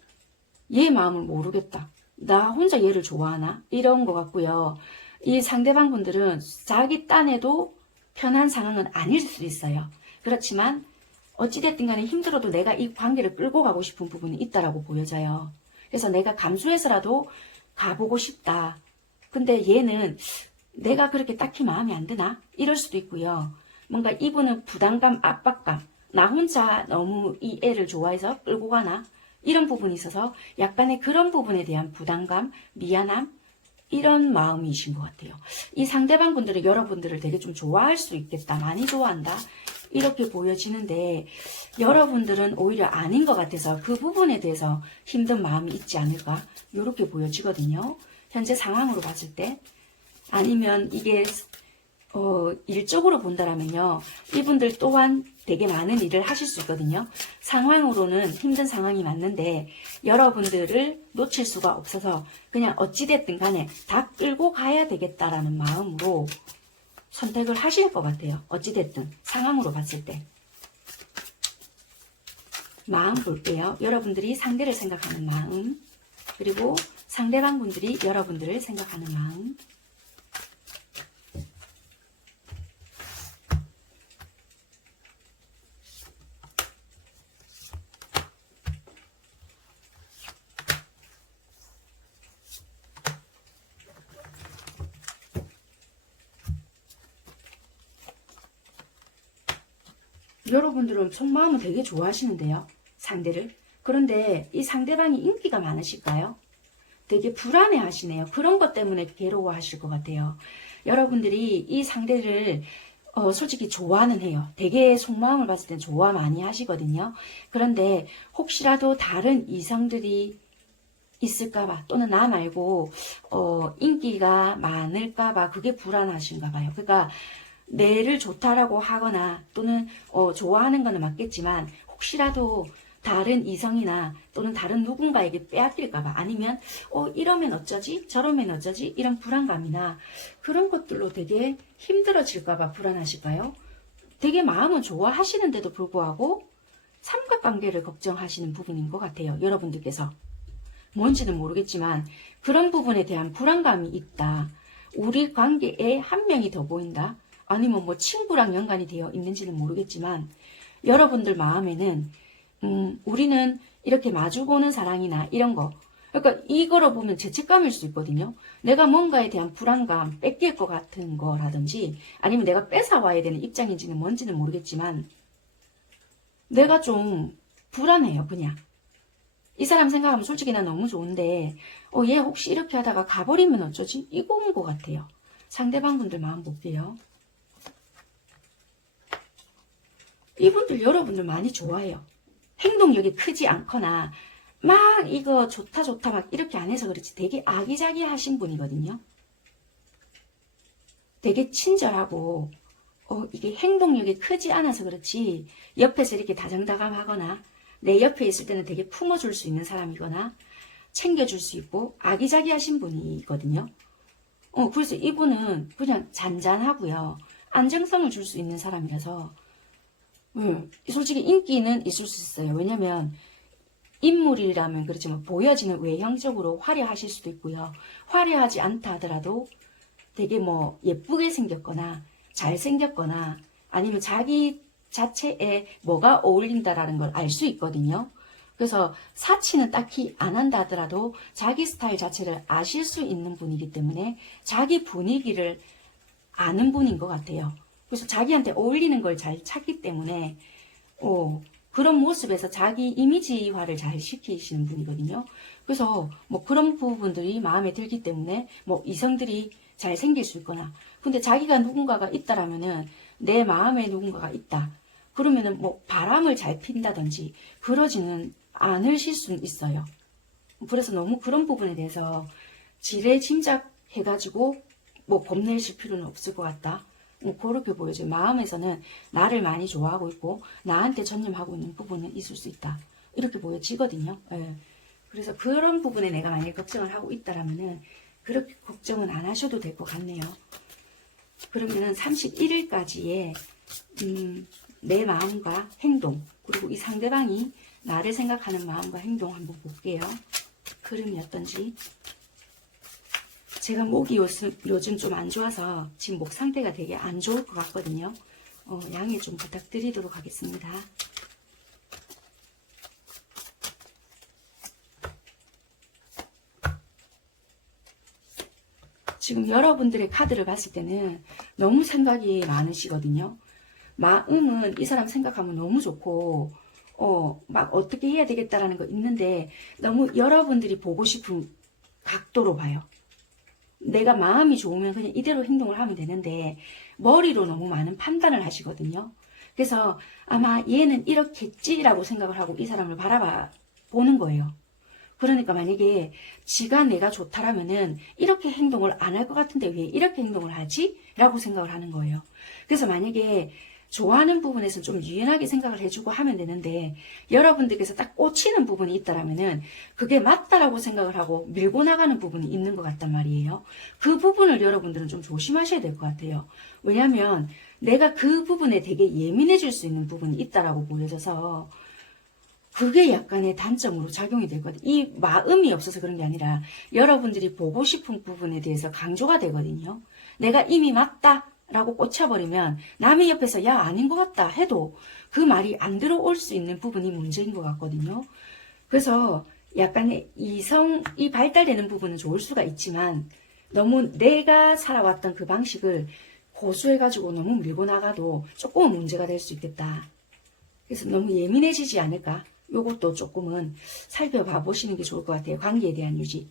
얘 마음을 모르겠다. 나 혼자 얘를 좋아하나? 이런 것 같고요. 이 상대방 분들은 자기 딴에도 편한 상황은 아닐 수도 있어요. 그렇지만 어찌됐든 간에 힘들어도 내가 이 관계를 끌고 가고 싶은 부분이 있다라고 보여져요. 그래서 내가 감수해서라도 가보고 싶다. 근데 얘는 내가 그렇게 딱히 마음에 안 드나? 이럴 수도 있고요. 뭔가 이분은 부담감, 압박감, 나 혼자 너무 이 애를 좋아해서 끌고 가나? 이런 부분이 있어서 약간의 그런 부분에 대한 부담감, 미안함, 이런 마음이신 것 같아요. 이 상대방 분들은 여러분들을 되게 좀 좋아할 수 있겠다. 많이 좋아한다. 이렇게 보여지는데 여러분들은 오히려 아닌 것 같아서 그 부분에 대해서 힘든 마음이 있지 않을까? 이렇게 보여지거든요. 현재 상황으로 봤을 때. 아니면 이게 일적으로 본다라면요. 이분들 또한 되게 많은 일을 하실 수 있거든요. 상황으로는 힘든 상황이 맞는데 여러분들을 놓칠 수가 없어서 그냥 어찌됐든 간에 다 끌고 가야 되겠다라는 마음으로 선택을 하실 것 같아요. 어찌됐든 상황으로 봤을 때. 마음 볼게요. 여러분들이 상대를 생각하는 마음, 그리고 상대방 분들이 여러분들을 생각하는 마음. 여러분들은 속마음은 되게 좋아하시는데요. 상대를. 그런데 이 상대방이 인기가 많으실까요? 되게 불안해 하시네요. 그런 것 때문에 괴로워 하실 것 같아요. 여러분들이 이 상대를 솔직히 좋아는 해요. 되게 속마음을 봤을 땐 좋아 많이 하시거든요. 그런데 혹시라도 다른 이성들이 있을까봐 또는 나 말고 인기가 많을까봐 그게 불안하신가 봐요. 그러니까 내를 좋다라고 하거나 또는 좋아하는 거는 맞겠지만 혹시라도 다른 이성이나 또는 다른 누군가에게 빼앗길까봐 아니면 이러면 어쩌지 저러면 어쩌지 이런 불안감이나 그런 것들로 되게 힘들어질까봐 불안하실까요? 되게 마음은 좋아하시는데도 불구하고 삼각관계를 걱정하시는 부분인 것 같아요. 여러분들께서. 뭔지는 모르겠지만 그런 부분에 대한 불안감이 있다. 우리 관계에 한 명이 더 보인다. 아니면 뭐 친구랑 연관이 되어 있는지는 모르겠지만 여러분들 마음에는 우리는 이렇게 마주보는 사랑이나 이런 거 그러니까 이거로 보면 죄책감일 수 있거든요. 내가 뭔가에 대한 불안감, 뺏길 것 같은 거라든지 아니면 내가 뺏어와야 되는 입장인지는 뭔지는 모르겠지만 내가 좀 불안해요. 그냥. 이 사람 생각하면 솔직히 나 너무 좋은데 얘 혹시 이렇게 하다가 가버리면 어쩌지? 이거인 것 같아요. 상대방 분들 마음 볼게요. 이분들 여러분들 많이 좋아해요. 행동력이 크지 않거나 막 이거 좋다 좋다 막 이렇게 안 해서 그렇지 되게 아기자기하신 분이거든요. 되게 친절하고 이게 행동력이 크지 않아서 그렇지 옆에서 이렇게 다정다감하거나 내 옆에 있을 때는 되게 품어줄 수 있는 사람이거나 챙겨줄 수 있고 아기자기하신 분이거든요. 그래서 이분은 그냥 잔잔하고요. 안정성을 줄 수 있는 사람이라서 솔직히 인기는 있을 수 있어요. 왜냐면 인물이라면 그렇지만 보여지는 외형적으로 화려하실 수도 있고요. 화려하지 않다 하더라도 되게 뭐 예쁘게 생겼거나 잘생겼거나 아니면 자기 자체에 뭐가 어울린다라는 걸 알 수 있거든요. 그래서 사치는 딱히 안 한다 하더라도 자기 스타일 자체를 아실 수 있는 분이기 때문에 자기 분위기를 아는 분인 것 같아요. 그래서 자기한테 어울리는 걸 잘 찾기 때문에 그런 모습에서 자기 이미지화를 잘 시키시는 분이거든요. 그래서 뭐 그런 부분들이 마음에 들기 때문에 뭐 이성들이 잘 생길 수 있거나, 근데 자기가 누군가가 있다라면은 내 마음에 누군가가 있다. 그러면은 뭐 바람을 잘 핀다든지 그러지는 않으실 수는 있어요. 그래서 너무 그런 부분에 대해서 지레 짐작해가지고 뭐 겁내실 필요는 없을 것 같다. 그렇게 보여져요. 마음에서는 나를 많이 좋아하고 있고 나한테 전념하고 있는 부분은 있을 수 있다. 이렇게 보여지거든요. 예. 그래서 그런 부분에 내가 만약에 걱정을 하고 있다라면은 그렇게 걱정은 안 하셔도 될 것 같네요. 그러면은 31일까지의 내 마음과 행동, 그리고 이 상대방이 나를 생각하는 마음과 행동 한번 볼게요. 흐름이 어떤지. 제가 목이 요즘 좀 안 좋아서 지금 목 상태가 되게 안 좋을 것 같거든요. 양해 좀 부탁드리도록 하겠습니다. 지금 여러분들의 카드를 봤을 때는 너무 생각이 많으시거든요. 마음은 이 사람 생각하면 너무 좋고 막 어떻게 해야 되겠다라는 거 있는데 너무 여러분들이 보고 싶은 각도로 봐요. 내가 마음이 좋으면 그냥 이대로 행동을 하면 되는데 머리로 너무 많은 판단을 하시거든요. 그래서 아마 얘는 이렇겠지라고 생각을 하고 이 사람을 바라봐 보는 거예요. 그러니까 만약에 지가 내가 좋다라면은 이렇게 행동을 안 할 것 같은데 왜 이렇게 행동을 하지? 라고 생각을 하는 거예요. 그래서 만약에 좋아하는 부분에서는 좀 유연하게 생각을 해주고 하면 되는데 여러분들께서 딱 꽂히는 부분이 있다라면은 그게 맞다라고 생각을 하고 밀고 나가는 부분이 있는 것 같단 말이에요. 그 부분을 여러분들은 좀 조심하셔야 될 것 같아요. 왜냐하면 내가 그 부분에 되게 예민해질 수 있는 부분이 있다라고 보여져서 그게 약간의 단점으로 작용이 될 것 같아요. 이 마음이 없어서 그런 게 아니라 여러분들이 보고 싶은 부분에 대해서 강조가 되거든요. 내가 이미 맞다 라고 꽂혀버리면 남의 옆에서 야 아닌 것 같다 해도 그 말이 안 들어올 수 있는 부분이 문제인 것 같거든요. 그래서 약간의 이성이 발달되는 부분은 좋을 수가 있지만 너무 내가 살아왔던 그 방식을 고수해가지고 너무 밀고 나가도 조금은 문제가 될 수 있겠다. 그래서 너무 예민해지지 않을까? 요것도 조금은 살펴봐 보시는 게 좋을 것 같아요. 관계에 대한 유지.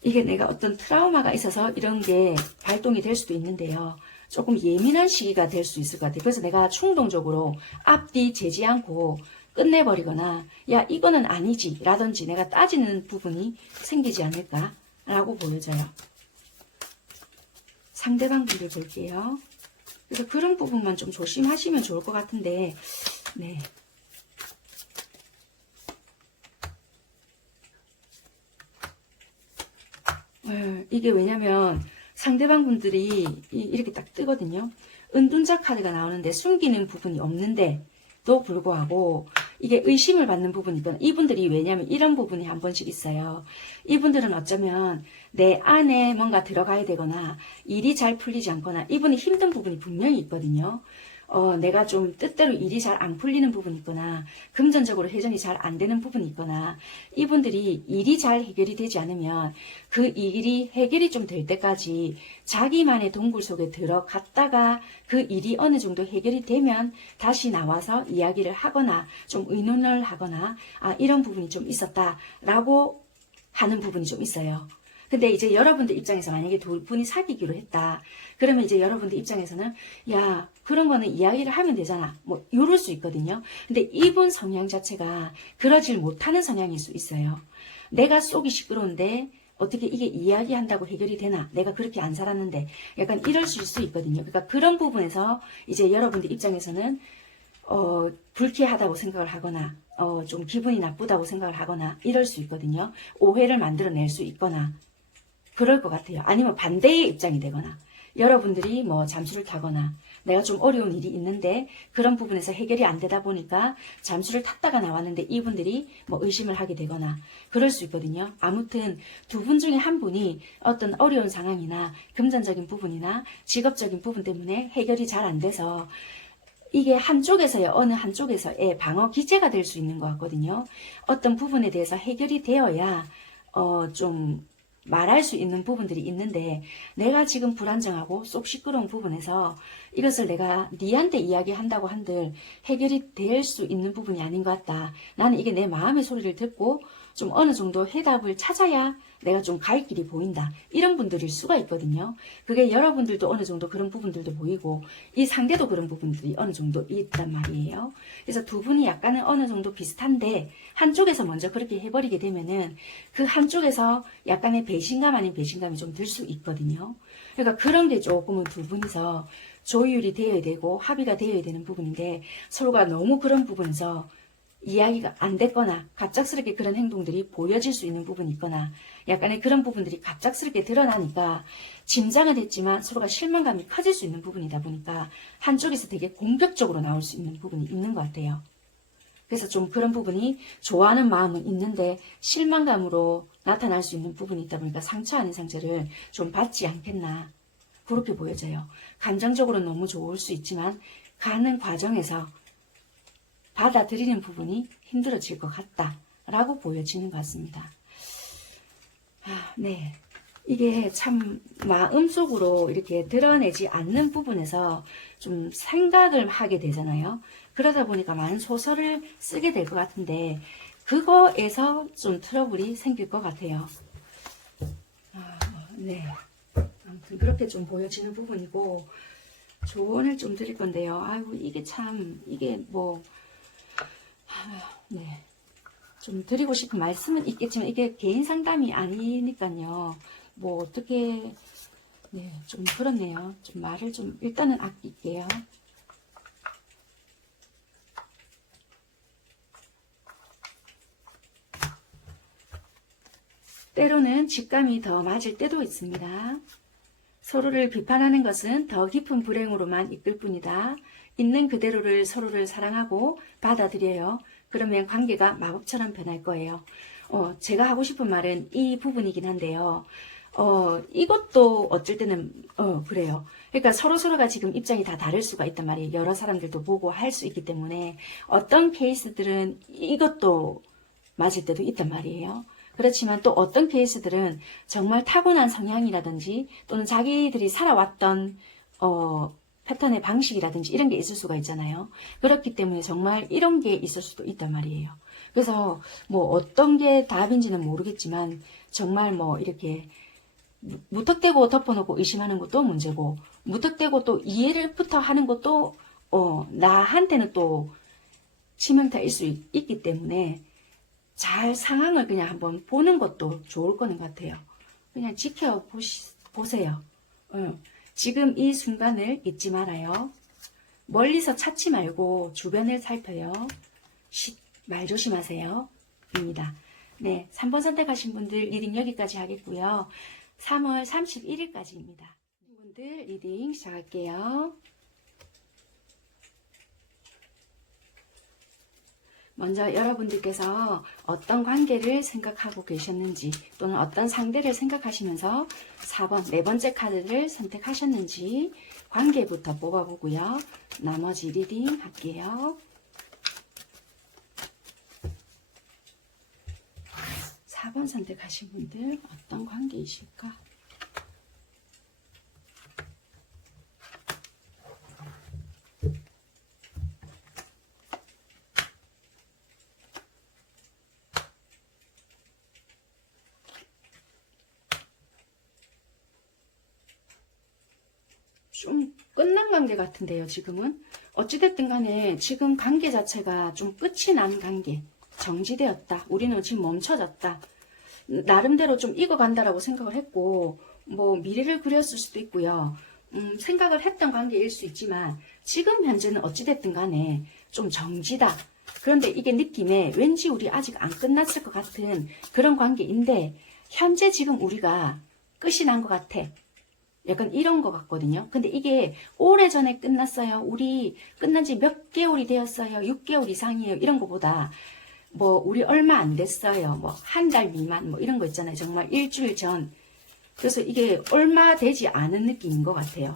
이게 내가 어떤 트라우마가 있어서 이런 게 발동이 될 수도 있는데요. 조금 예민한 시기가 될 수 있을 것 같아요. 그래서 내가 충동적으로 앞뒤 재지 않고 끝내버리거나 야 이거는 아니지 라든지 내가 따지는 부분이 생기지 않을까 라고 보여져요. 상대방 분들 볼게요. 그래서 그런 부분만 좀 조심하시면 좋을 것 같은데 네. 이게 왜냐면 상대방 분들이 이렇게 딱 뜨거든요. 은둔자 카드가 나오는데 숨기는 부분이 없는데도 불구하고 이게 의심을 받는 부분이 있거든요. 이분들이 왜냐면 이런 부분이 한 번씩 있어요. 이분들은 어쩌면 내 안에 뭔가 들어가야 되거나 일이 잘 풀리지 않거나 이분이 힘든 부분이 분명히 있거든요. 내가 좀 뜻대로 일이 잘 안 풀리는 부분이 있거나 금전적으로 회전이 잘 안 되는 부분이 있거나 이분들이 일이 잘 해결이 되지 않으면 그 일이 해결이 좀 될 때까지 자기만의 동굴 속에 들어갔다가 그 일이 어느 정도 해결이 되면 다시 나와서 이야기를 하거나 좀 의논을 하거나 이런 부분이 좀 있었다라고 하는 부분이 좀 있어요. 근데 이제 여러분들 입장에서 만약에 두 분이 사귀기로 했다. 그러면 이제 여러분들 입장에서는 야 그런 거는 이야기를 하면 되잖아. 뭐 이럴 수 있거든요. 근데 이분 성향 자체가 그러질 못하는 성향일 수 있어요. 내가 속이 시끄러운데 어떻게 이게 이야기한다고 해결이 되나? 내가 그렇게 안 살았는데 약간 이럴 수 있거든요. 그러니까 그런 부분에서 이제 여러분들 입장에서는 불쾌하다고 생각을 하거나 좀 기분이 나쁘다고 생각을 하거나 이럴 수 있거든요. 오해를 만들어낼 수 있거나 그럴 것 같아요. 아니면 반대의 입장이 되거나 여러분들이 뭐 잠수를 타거나 내가 좀 어려운 일이 있는데 그런 부분에서 해결이 안 되다 보니까 잠수를 탔다가 나왔는데 이분들이 뭐 의심을 하게 되거나 그럴 수 있거든요. 아무튼 두 분 중에 한 분이 어떤 어려운 상황이나 금전적인 부분이나 직업적인 부분 때문에 해결이 잘 안 돼서 이게 한쪽에서요, 어느 한쪽에서의 방어 기제가 될 수 있는 것 같거든요. 어떤 부분에 대해서 해결이 되어야 좀 말할 수 있는 부분들이 있는데 내가 지금 불안정하고 쏙 시끄러운 부분에서 이것을 내가 니한테 이야기한다고 한들 해결이 될 수 있는 부분이 아닌 것 같다. 나는 이게 내 마음의 소리를 듣고 좀 어느 정도 해답을 찾아야 내가 좀 갈 길이 보인다. 이런 분들일 수가 있거든요. 그게 여러분들도 어느 정도 그런 부분들도 보이고 이 상대도 그런 부분들이 어느 정도 있단 말이에요. 그래서 두 분이 약간은 어느 정도 비슷한데 한쪽에서 먼저 그렇게 해버리게 되면은 그 한쪽에서 약간의 배신감 아닌 배신감이 좀 들 수 있거든요. 그러니까 그런 게 조금은 두 분이서 조율이 되어야 되고 합의가 되어야 되는 부분인데 서로가 너무 그런 부분에서 이야기가 안 됐거나 갑작스럽게 그런 행동들이 보여질 수 있는 부분이 있거나 약간의 그런 부분들이 갑작스럽게 드러나니까 짐작은 했지만 서로가 실망감이 커질 수 있는 부분이다 보니까 한쪽에서 되게 공격적으로 나올 수 있는 부분이 있는 것 같아요. 그래서 좀 그런 부분이 좋아하는 마음은 있는데 실망감으로 나타날 수 있는 부분이 있다 보니까 상처 아닌 상처를 좀 받지 않겠나 그렇게 보여져요. 감정적으로는 너무 좋을 수 있지만 가는 과정에서 받아들이는 부분이 힘들어질 것 같다라고 보여지는 것 같습니다. 네. 이게 참 마음속으로 이렇게 드러내지 않는 부분에서 좀 생각을 하게 되잖아요. 그러다 보니까 많은 소설을 쓰게 될 것 같은데 그거에서 좀 트러블이 생길 것 같아요. 네. 아무튼 그렇게 좀 보여지는 부분이고 조언을 좀 드릴 건데요. 아이고 이게 참 이게 뭐 네. 좀 드리고 싶은 말씀은 있겠지만 이게 개인 상담이 아니니까요. 뭐 어떻게 네, 좀 그렇네요. 좀 말을 좀 일단은 아낄게요. 때로는 직감이 더 맞을 때도 있습니다. 서로를 비판하는 것은 더 깊은 불행으로만 이끌 뿐이다. 있는 그대로를 서로를 사랑하고 받아들여요. 그러면 관계가 마법처럼 변할 거예요. 제가 하고 싶은 말은 이 부분이긴 한데요. 이것도 어쩔 때는 그래요. 그러니까 서로서로가 지금 입장이 다 다를 수가 있단 말이에요. 여러 사람들도 보고 할 수 있기 때문에 어떤 케이스들은 이것도 맞을 때도 있단 말이에요. 그렇지만 또 어떤 케이스들은 정말 타고난 성향이라든지 또는 자기들이 살아왔던 패턴의 방식이라든지 이런 게 있을 수가 있잖아요. 그렇기 때문에 정말 이런 게 있을 수도 있단 말이에요. 그래서 뭐 어떤 게 답인지는 모르겠지만 정말 뭐 이렇게 무턱대고 덮어놓고 의심하는 것도 문제고 무턱대고 또 이해를부터 하는 것도 나한테는 또 치명타일 수 있기 때문에 잘 상황을 그냥 한번 보는 것도 좋을 거는 같아요. 그냥 지켜보세요. 지금 이 순간을 잊지 말아요. 멀리서 찾지 말고 주변을 살펴요. 말 조심하세요. 입니다. 네, 3번 선택하신 분들 리딩 여기까지 하겠고요. 3월 31일까지입니다. 분들 리딩 시작할게요. 먼저 여러분들께서 어떤 관계를 생각하고 계셨는지 또는 어떤 상대를 생각하시면서 4번 네 번째 카드를 선택하셨는지 관계부터 뽑아보고요. 나머지 리딩 할게요. 4번 선택하신 분들 어떤 관계이실까? 좀 끝난 관계 같은데요, 지금은. 어찌됐든 간에 지금 관계 자체가 좀 끝이 난 관계. 정지되었다. 우리는 지금 멈춰졌다. 나름대로 좀 익어간다라고 생각을 했고, 뭐, 미래를 그렸을 수도 있고요. 생각을 했던 관계일 수 있지만, 지금 현재는 어찌됐든 간에 좀 정지다. 그런데 이게 느낌에 왠지 우리 아직 안 끝났을 것 같은 그런 관계인데, 현재 지금 우리가 끝이 난 것 같아. 약간 이런 것 같거든요. 근데 이게 오래전에 끝났어요. 우리 끝난 지 몇 개월이 되었어요. 6개월 이상이에요. 이런 거보다 뭐 우리 얼마 안 됐어요. 뭐 한 달 미만 뭐 이런 거 있잖아요. 정말 일주일 전. 그래서 이게 얼마 되지 않은 느낌인 것 같아요.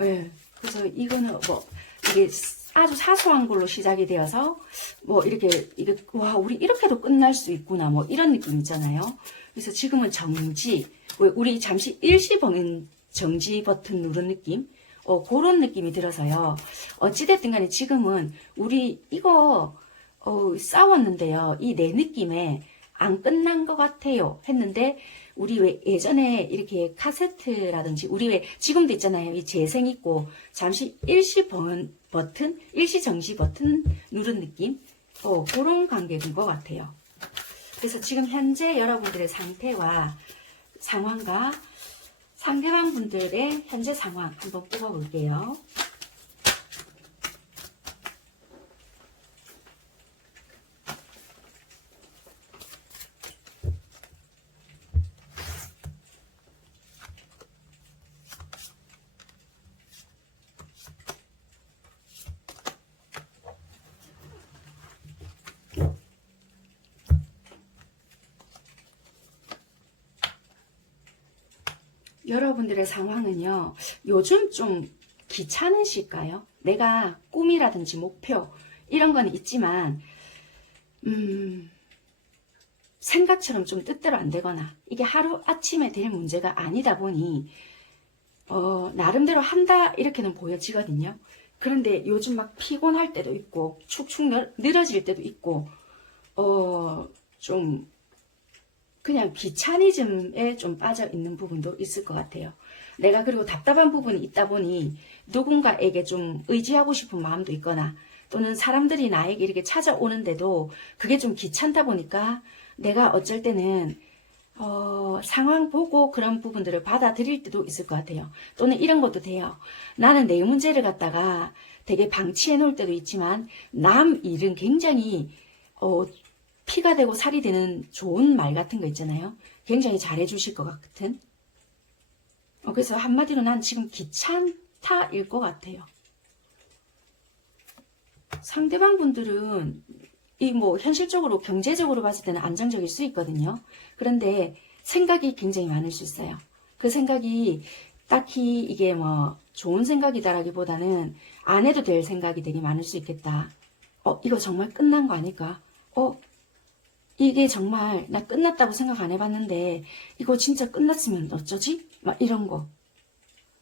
네. 그래서 이거는 뭐 이게 아주 사소한 걸로 시작이 되어서 뭐 이렇게 와 우리 이렇게도 끝날 수 있구나 뭐 이런 느낌 있잖아요. 그래서 지금은 정지, 우리 잠시 일시범인 정지 버튼 누른 느낌? 그런 느낌이 들어서요. 어찌됐든 간에 지금은 우리 이거 싸웠는데요. 이 내 느낌에 안 끝난 것 같아요 했는데, 우리 왜 예전에 이렇게 카세트라든지 우리 왜 지금도 있잖아요. 이 재생 있고 잠시 일시 버튼, 일시 정지 버튼 누른 느낌? 그런 관계인 것 같아요. 그래서 지금 현재 여러분들의 상태와 상황과 상대방 분들의 현재 상황 한번 뽑아볼게요. 여러분들의 상황은요, 요즘 좀 귀찮으실까요? 내가 꿈이라든지 목표, 이런 건 있지만, 생각처럼 좀 뜻대로 안 되거나, 이게 하루 아침에 될 문제가 아니다 보니, 나름대로 한다, 이렇게는 보여지거든요. 그런데 요즘 막 피곤할 때도 있고, 축축 늘어질 때도 있고, 좀, 그냥 귀차니즘에 좀 빠져 있는 부분도 있을 것 같아요. 내가 그리고 답답한 부분이 있다 보니 누군가에게 좀 의지하고 싶은 마음도 있거나, 또는 사람들이 나에게 이렇게 찾아오는데도 그게 좀 귀찮다 보니까 내가 어쩔 때는 상황 보고 그런 부분들을 받아들일 때도 있을 것 같아요. 또는 이런 것도 돼요. 나는 내 문제를 갖다가 되게 방치해 놓을 때도 있지만, 남 일은 굉장히 피가 되고 살이 되는 좋은 말 같은 거 있잖아요. 굉장히 잘해 주실 것 같은. 그래서 한마디로 난 지금 귀찮다일 것 같아요. 상대방 분들은 이 뭐 현실적으로 경제적으로 봤을 때는 안정적일 수 있거든요. 그런데 생각이 굉장히 많을 수 있어요. 그 생각이 딱히 이게 뭐 좋은 생각이다라기보다는 안 해도 될 생각이 되게 많을 수 있겠다. 이거 정말 끝난 거 아닐까? 이게 정말 나 끝났다고 생각 안 해봤는데 이거 진짜 끝났으면 어쩌지? 막 이런 거.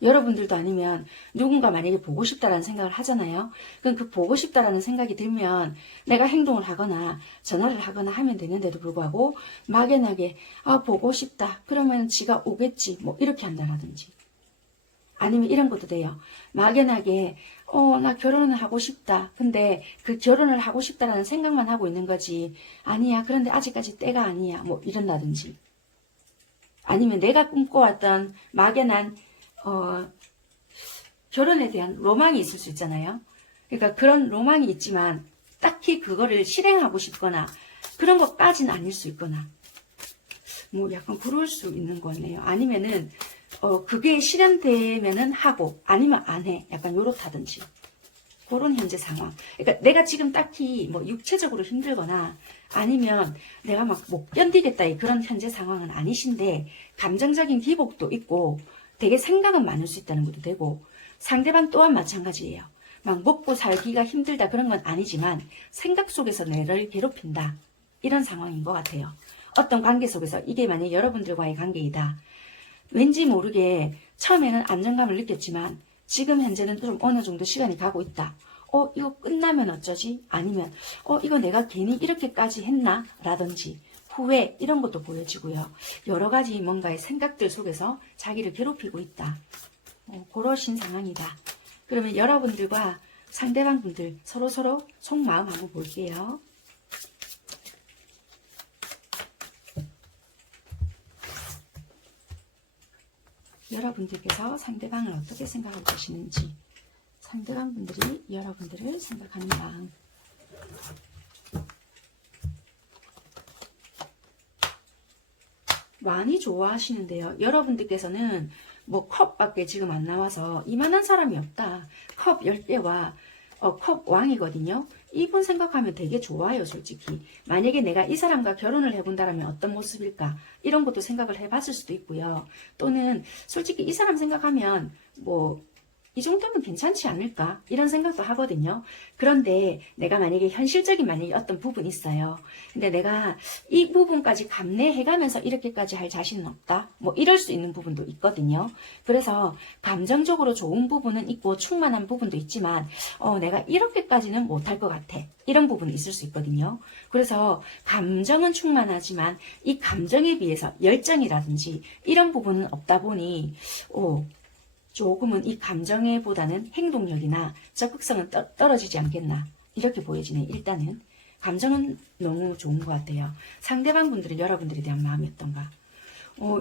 여러분들도 아니면 누군가 만약에 보고 싶다라는 생각을 하잖아요. 그럼 그 보고 싶다라는 생각이 들면 내가 행동을 하거나 전화를 하거나 하면 되는데도 불구하고 막연하게 보고 싶다. 그러면 지가 오겠지. 뭐 이렇게 한다라든지. 아니면 이런 것도 돼요. 막연하게 나 결혼을 하고 싶다. 근데 그 결혼을 하고 싶다라는 생각만 하고 있는 거지. 아니야. 그런데 아직까지 때가 아니야. 뭐 이런다든지. 아니면 내가 꿈꿔왔던 막연한 결혼에 대한 로망이 있을 수 있잖아요. 그러니까 그런 로망이 있지만 딱히 그거를 실행하고 싶거나 그런 것까지는 아닐 수 있거나 뭐 약간 그럴 수 있는 거네요. 아니면은 그게 실현되면은 하고 아니면 안 해. 약간 요렇다든지. 그런 현재 상황. 그러니까 내가 지금 딱히 뭐 육체적으로 힘들거나 아니면 내가 막 못 견디겠다 그런 현재 상황은 아니신데 감정적인 기복도 있고 되게 생각은 많을 수 있다는 것도 되고 상대방 또한 마찬가지예요. 막 먹고 살기가 힘들다 그런 건 아니지만 생각 속에서 내를 괴롭힌다. 이런 상황인 것 같아요. 어떤 관계 속에서 이게 만약 여러분들과의 관계이다. 왠지 모르게 처음에는 안정감을 느꼈지만 지금 현재는 좀 어느 정도 시간이 가고 있다. 이거 끝나면 어쩌지? 아니면 이거 내가 괜히 이렇게까지 했나? 라든지 후회 이런 것도 보여지고요. 여러 가지 뭔가의 생각들 속에서 자기를 괴롭히고 있다. 그러신 상황이다. 그러면 여러분들과 상대방 분들 서로 속마음 한번 볼게요. 여러분들께서 상대방을 어떻게 생각하고 계시는지, 상대방 분들이 여러분들을 생각하는 마음. 많이 좋아하시는데요. 여러분들께서는 뭐 컵밖에 지금 안 나와서 이만한 사람이 없다. 컵 10개와 컵 왕이거든요. 이분 생각하면 되게 좋아요, 솔직히. 만약에 내가 이 사람과 결혼을 해본다면 어떤 모습일까? 이런 것도 생각을 해봤을 수도 있고요. 또는 솔직히 이 사람 생각하면 뭐 이 정도면 괜찮지 않을까? 이런 생각도 하거든요. 그런데 내가 만약에 현실적인 만약에 어떤 부분이 있어요. 근데 내가 이 부분까지 감내해가면서 이렇게까지 할 자신은 없다. 뭐 이럴 수 있는 부분도 있거든요. 그래서 감정적으로 좋은 부분은 있고 충만한 부분도 있지만 내가 이렇게까지는 못할 것 같아. 이런 부분이 있을 수 있거든요. 그래서 감정은 충만하지만 이 감정에 비해서 열정이라든지 이런 부분은 없다 보니 조금은 이 감정에 보다는 행동력이나 적극성은 떨어지지 않겠나 이렇게 보여지네. 일단은 감정은 너무 좋은 것 같아요. 상대방 분들은 여러분들에 대한 마음이 어떤가?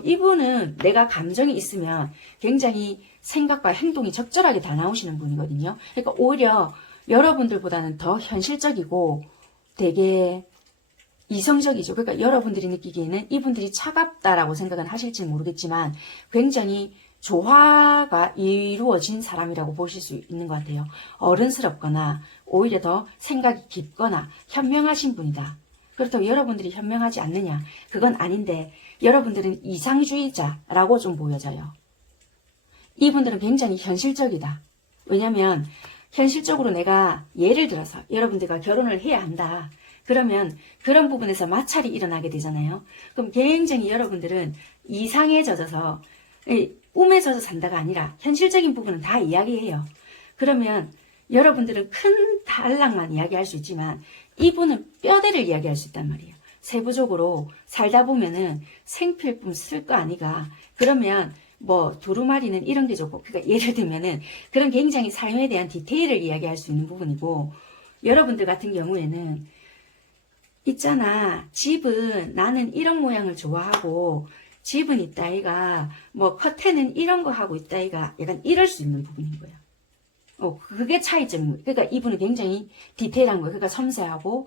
이분은 내가 감정이 있으면 굉장히 생각과 행동이 적절하게 다 나오시는 분이거든요. 그러니까 오히려 여러분들보다는 더 현실적이고 되게 이성적이죠. 그러니까 여러분들이 느끼기에는 이분들이 차갑다라고 생각은 하실지 모르겠지만 굉장히 조화가 이루어진 사람이라고 보실 수 있는 것 같아요. 어른스럽거나 오히려 더 생각이 깊거나 현명하신 분이다. 그렇다고 여러분들이 현명하지 않느냐? 그건 아닌데 여러분들은 이상주의자라고 좀 보여져요. 이분들은 굉장히 현실적이다. 왜냐하면 현실적으로 내가 예를 들어서 여러분들과 결혼을 해야 한다. 그러면 그런 부분에서 마찰이 일어나게 되잖아요. 그럼 굉장히 여러분들은 이상에 젖어서 꿈에 젖어 산다가 아니라 현실적인 부분은 다 이야기해요. 그러면 여러분들은 큰 단락만 이야기할 수 있지만 이분은 뼈대를 이야기할 수 있단 말이에요. 세부적으로 살다 보면은 생필품 쓸 거 아니가. 그러면 뭐 두루마리는 이런 게 좋고, 그러니까 예를 들면은 그런 굉장히 삶에 대한 디테일을 이야기할 수 있는 부분이고, 여러분들 같은 경우에는 있잖아, 집은 나는 이런 모양을 좋아하고 집은 있다이가 뭐 커튼은 이런 거 하고 있다이가 약간 이럴 수 있는 부분인 거예요. 그게 차이점이에요. 그러니까 이분은 굉장히 디테일한 거예요. 그러니까 섬세하고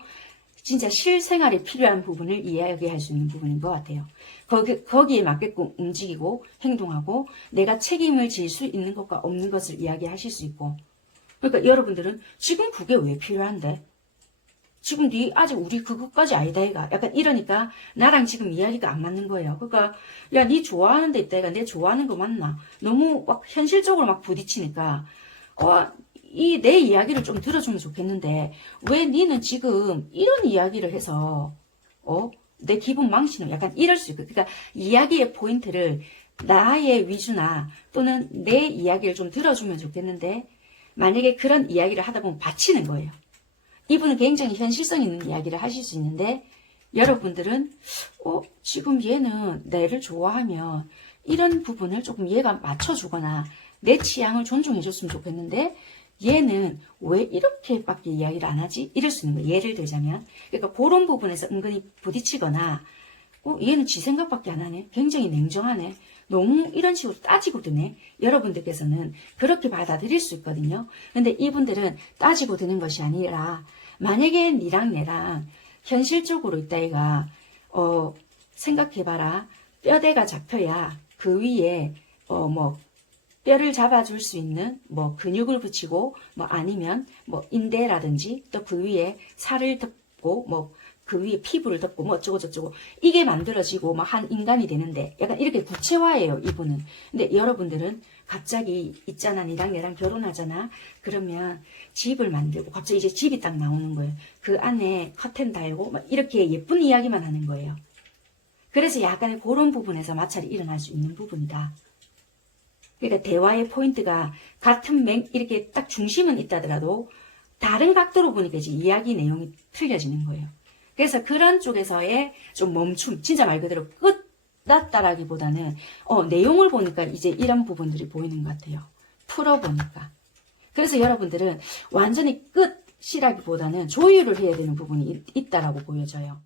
진짜 실생활에 필요한 부분을 이야기할 수 있는 부분인 것 같아요. 거기에 맞게끔 움직이고 행동하고 내가 책임을 질 수 있는 것과 없는 것을 이야기하실 수 있고. 그러니까 여러분들은 지금 그게 왜 필요한데? 지금 네 아직 우리 그것까지 아니다 이가 약간 이러니까 나랑 지금 이야기가 안 맞는 거예요. 그러니까 야, 네 좋아하는 데 있다 이가 내 좋아하는 거 맞나? 너무 막 현실적으로 막 부딪히니까 이 내 이야기를 좀 들어주면 좋겠는데 왜 니는 지금 이런 이야기를 해서 내 기분 망치는 약간 이럴 수 있고. 그러니까 이야기의 포인트를 나의 위주나 또는 내 이야기를 좀 들어주면 좋겠는데 만약에 그런 이야기를 하다 보면 받치는 거예요. 이분은 굉장히 현실성 있는 이야기를 하실 수 있는데 여러분들은 지금 얘는 내를 좋아하면 이런 부분을 조금 얘가 맞춰주거나 내 취향을 존중해 줬으면 좋겠는데 얘는 왜 이렇게밖에 이야기를 안 하지? 이럴 수 있는 거예요. 예를 들자면 그러니까 그런 부분에서 은근히 부딪히거나 얘는 지 생각밖에 안 하네. 굉장히 냉정하네. 너무 이런 식으로 따지고 드네. 여러분들께서는 그렇게 받아들일 수 있거든요. 근데 이분들은 따지고 드는 것이 아니라 만약에 니랑 내랑 현실적으로 있다이가 생각해봐라. 뼈대가 잡혀야 그 위에 뭐 뼈를 잡아줄 수 있는 뭐 근육을 붙이고 뭐 아니면 뭐 인대라든지 또 그 위에 살을 덮고 뭐 그 위에 피부를 덮고 뭐 어쩌고 저쩌고 이게 만들어지고 뭐 한 인간이 되는데 약간 이렇게 구체화해요 이분은. 근데 여러분들은 갑자기 있잖아 니랑 내랑 결혼하잖아. 그러면 집을 만들고 갑자기 이제 집이 딱 나오는 거예요. 그 안에 커튼 달고 막 이렇게 예쁜 이야기만 하는 거예요. 그래서 약간의 그런 부분에서 마찰이 일어날 수 있는 부분이다. 그러니까 대화의 포인트가 같은 이렇게 딱 중심은 있다더라도 다른 각도로 보니까 이제 이야기 내용이 틀려지는 거예요. 그래서 그런 쪽에서의 좀 멈춤, 진짜 말 그대로 끝났다라기보다는 내용을 보니까 이제 이런 부분들이 보이는 것 같아요. 풀어보니까. 그래서 여러분들은 완전히 끝이라기보다는 조율을 해야 되는 부분이 있다라고 보여져요.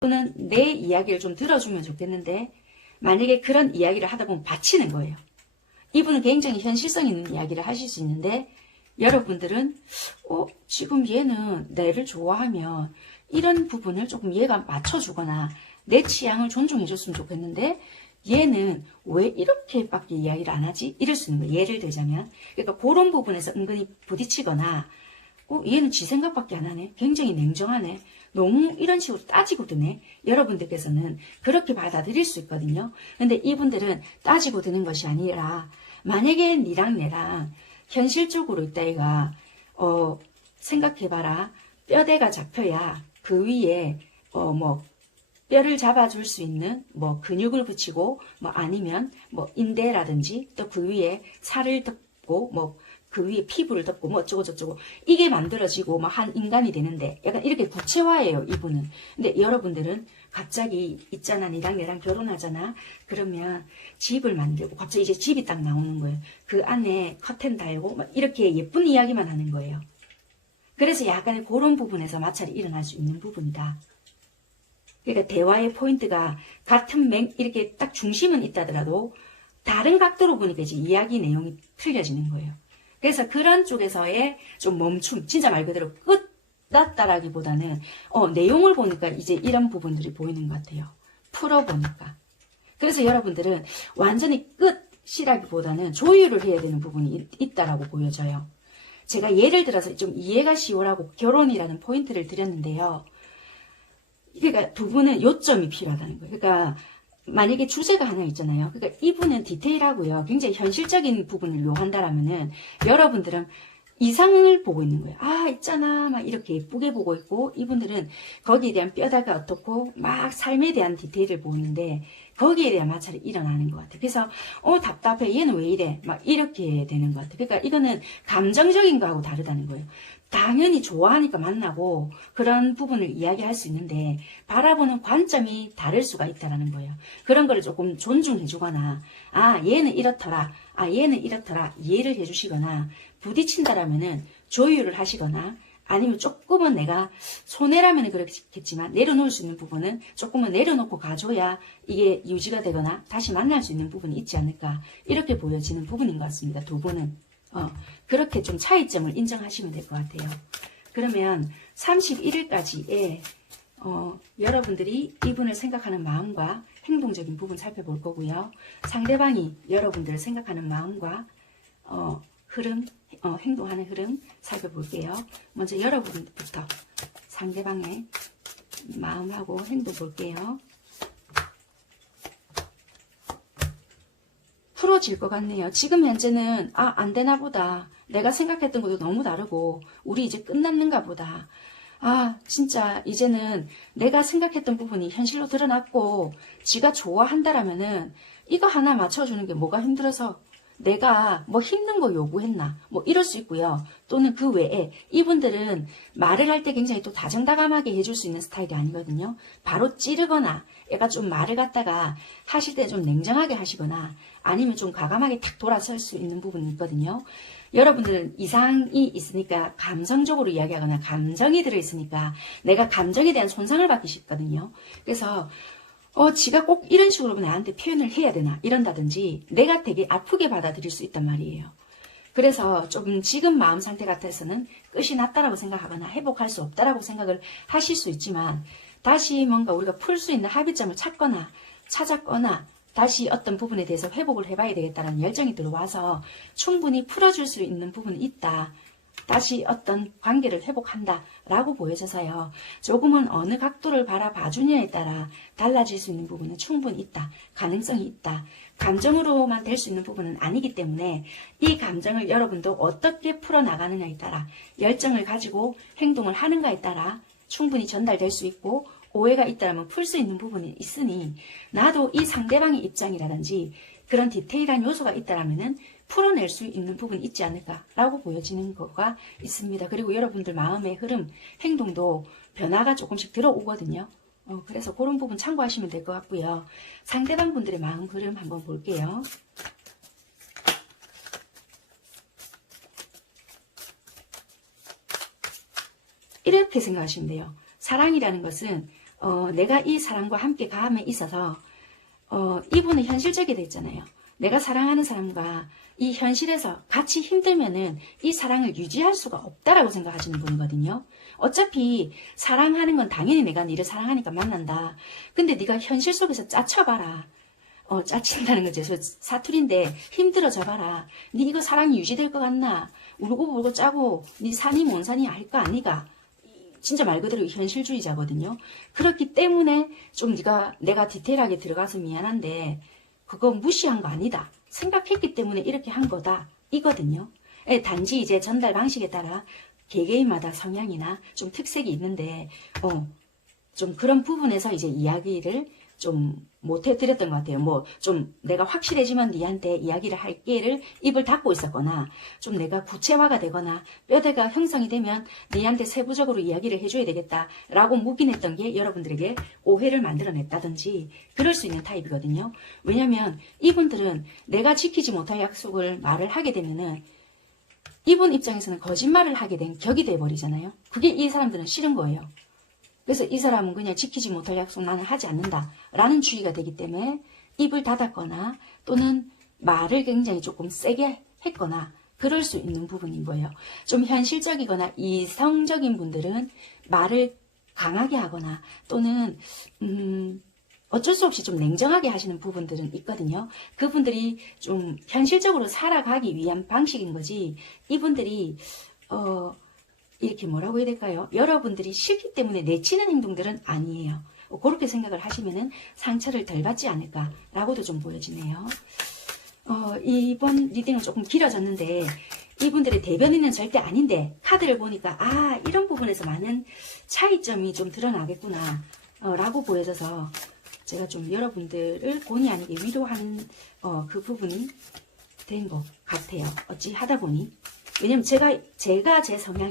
또는 내 이야기를 좀 들어주면 좋겠는데 만약에 그런 이야기를 하다 보면 받치는 거예요. 이분은 굉장히 현실성 있는 이야기를 하실 수 있는데 여러분들은 지금 얘는 나를 좋아하면 이런 부분을 조금 얘가 맞춰주거나 내 취향을 존중해줬으면 좋겠는데 얘는 왜 이렇게밖에 이야기를 안 하지? 이럴 수 있는 거예요. 예를 들자면. 그러니까 그런 부분에서 은근히 부딪히거나 얘는 지 생각밖에 안 하네. 굉장히 냉정하네. 너무 이런 식으로 따지고 드네. 여러분들께서는 그렇게 받아들일 수 있거든요. 근데 이분들은 따지고 드는 것이 아니라 만약에 니랑 내랑 현실적으로 있다 이가 생각해봐라. 뼈대가 잡혀야 그 위에 뭐 뼈를 잡아줄 수 있는 뭐 근육을 붙이고 뭐 아니면 뭐 인대라든지 또 그 위에 살을 덮고 뭐 그 위에 피부를 덮고 뭐 어쩌고 저쩌고 이게 만들어지고 뭐 한 인간이 되는데 약간 이렇게 구체화예요 이분은. 근데 여러분들은 갑자기 있잖아 니랑 내랑 결혼하잖아 그러면 집을 만들고 갑자기 이제 집이 딱 나오는 거예요. 그 안에 커튼 달고 막 이렇게 예쁜 이야기만 하는 거예요. 그래서 약간 그런 부분에서 마찰이 일어날 수 있는 부분이다. 그러니까 대화의 포인트가 같은 이렇게 딱 중심은 있다더라도 다른 각도로 보니까 이제 이야기 내용이 틀려지는 거예요. 그래서 그런 쪽에서의 좀 멈춤, 진짜 말 그대로 끝났다라기보다는 내용을 보니까 이제 이런 부분들이 보이는 것 같아요. 풀어보니까. 그래서 여러분들은 완전히 끝이라기보다는 조율을 해야 되는 부분이 있다라고 보여져요. 제가 예를 들어서 좀 이해가 쉬우라고 결혼이라는 포인트를 드렸는데요. 그러니까 두 분은 요점이 필요하다는 거예요. 그러니까 만약에 주제가 하나 있잖아요. 그러니까 이분은 디테일하고요. 굉장히 현실적인 부분을 요한다라면은 여러분들은 이상을 보고 있는 거예요. 아 있잖아 막 이렇게 예쁘게 보고 있고 이분들은 거기에 대한 뼈다가 어떻고 막 삶에 대한 디테일을 보이는데 거기에 대한 마찰이 일어나는 것 같아요. 그래서 답답해 얘는 왜 이래 막 이렇게 되는 것 같아요. 그러니까 이거는 감정적인 거하고 다르다는 거예요. 당연히 좋아하니까 만나고 그런 부분을 이야기할 수 있는데 바라보는 관점이 다를 수가 있다는 거예요. 그런 거를 조금 존중해 주거나 아 얘는 이렇더라 아 얘는 이렇더라 이해를 해 주시거나 부딪힌다라면은 조율을 하시거나 아니면 조금은 내가 손해라면 그렇겠지만 내려놓을 수 있는 부분은 조금은 내려놓고 가줘야 이게 유지가 되거나 다시 만날 수 있는 부분이 있지 않을까 이렇게 보여지는 부분인 것 같습니다. 두 분은 그렇게 좀 차이점을 인정하시면 될 것 같아요. 그러면 31일까지의 여러분들이 이분을 생각하는 마음과 행동적인 부분 살펴볼 거고요. 상대방이 여러분들을 생각하는 마음과 흐름, 행동하는 흐름 살펴볼게요. 먼저 여러분부터 상대방의 마음하고 행동 볼게요. 풀어질 것 같네요. 지금 현재는 안 되나 보다. 내가 생각했던 것도 너무 다르고 우리 이제 끝났는가 보다. 진짜 이제는 내가 생각했던 부분이 현실로 드러났고 지가 좋아한다라면은 이거 하나 맞춰주는 게 뭐가 힘들어서 내가 뭐 힘든 거 요구했나 뭐 이럴 수 있고요. 또는 그 외에 이분들은 말을 할 때 굉장히 또 다정다감하게 해줄 수 있는 스타일이 아니거든요. 바로 찌르거나 얘가 좀 말을 갖다가 하실 때 좀 냉정하게 하시거나 아니면 좀 과감하게 탁 돌아설 수 있는 부분이 있거든요. 여러분들은 이상이 있으니까 감성적으로 이야기하거나 감정이 들어있으니까 내가 감정에 대한 손상을 받기 쉽거든요. 그래서 지가 꼭 이런 식으로 나한테 표현을 해야 되나 이런다든지 내가 되게 아프게 받아들일 수 있단 말이에요. 그래서 좀 지금 마음 상태 같아서는 끝이 났다라고 생각하거나 회복할 수 없다라고 생각을 하실 수 있지만 다시 뭔가 우리가 풀 수 있는 합의점을 찾았거나 다시 어떤 부분에 대해서 회복을 해봐야 되겠다는 열정이 들어와서 충분히 풀어줄 수 있는 부분이 있다. 다시 어떤 관계를 회복한다 라고 보여져서요. 조금은 어느 각도를 바라봐주냐에 따라 달라질 수 있는 부분은 충분히 있다. 가능성이 있다. 감정으로만 될 수 있는 부분은 아니기 때문에 이 감정을 여러분도 어떻게 풀어나가느냐에 따라 열정을 가지고 행동을 하는가에 따라 충분히 전달될 수 있고 오해가 있다면 풀 수 있는 부분이 있으니 나도 이 상대방의 입장이라든지 그런 디테일한 요소가 있다면 풀어낼 수 있는 부분이 있지 않을까라고 보여지는 거가 있습니다. 그리고 여러분들 마음의 흐름, 행동도 변화가 조금씩 들어오거든요. 그래서 그런 부분 참고하시면 될 것 같고요. 상대방 분들의 마음 흐름 한번 볼게요. 이렇게 생각하시면 돼요. 사랑이라는 것은 내가 이 사람과 함께 감에 있어서 이분은 현실적이 됐잖아요. 내가 사랑하는 사람과 이 현실에서 같이 힘들면은 이 사랑을 유지할 수가 없다라고 생각하시는 분이거든요. 어차피 사랑하는 건 당연히 내가 너를 사랑하니까 만난다. 근데 네가 현실 속에서 짜쳐봐라. 짜친다는 거죠. 사투리인데 힘들어져 봐라. 네 이거 사랑이 유지될 것 같나? 울고 불고 짜고 네 산이 뭔 산이 알 거 아니가? 진짜 말 그대로 현실주의자거든요. 그렇기 때문에 좀 내가 디테일하게 들어가서 미안한데 그거 무시한 거 아니다. 생각했기 때문에 이렇게 한 거다. 이거든요. 단지 이제 전달 방식에 따라 개개인마다 성향이나 좀 특색이 있는데 좀 그런 부분에서 이제 이야기를 좀 못해드렸던 것 같아요. 뭐 좀 내가 확실해지면 니한테 이야기를 할게를 입을 닫고 있었거나 좀 내가 구체화가 되거나 뼈대가 형성이 되면 니한테 세부적으로 이야기를 해줘야 되겠다라고 묵인했던 게 여러분들에게 오해를 만들어냈다든지 그럴 수 있는 타입이거든요. 왜냐면 이분들은 내가 지키지 못할 약속을 말을 하게 되면은 이분 입장에서는 거짓말을 하게 된 격이 돼버리잖아요. 그게 이 사람들은 싫은 거예요. 그래서 이 사람은 그냥 지키지 못할 약속 나는 하지 않는다 라는 주의가 되기 때문에 입을 닫았거나 또는 말을 굉장히 조금 세게 했거나 그럴 수 있는 부분인 거예요. 좀 현실적이거나 이성적인 분들은 말을 강하게 하거나 또는 어쩔 수 없이 좀 냉정하게 하시는 부분들은 있거든요. 그분들이 좀 현실적으로 살아가기 위한 방식인 거지 이분들이 이렇게 뭐라고 해야 될까요? 여러분들이 싫기 때문에 내치는 행동들은 아니에요. 그렇게 생각을 하시면은 상처를 덜 받지 않을까라고도 좀 보여지네요. 이번 리딩은 조금 길어졌는데 이분들의 대변인은 절대 아닌데 카드를 보니까 이런 부분에서 많은 차이점이 좀 드러나겠구나 라고 보여져서 제가 좀 여러분들을 본의 아니게 위로하는 그 부분이 된 것 같아요. 어찌 하다 보니 왜냐면 제가 제 성향이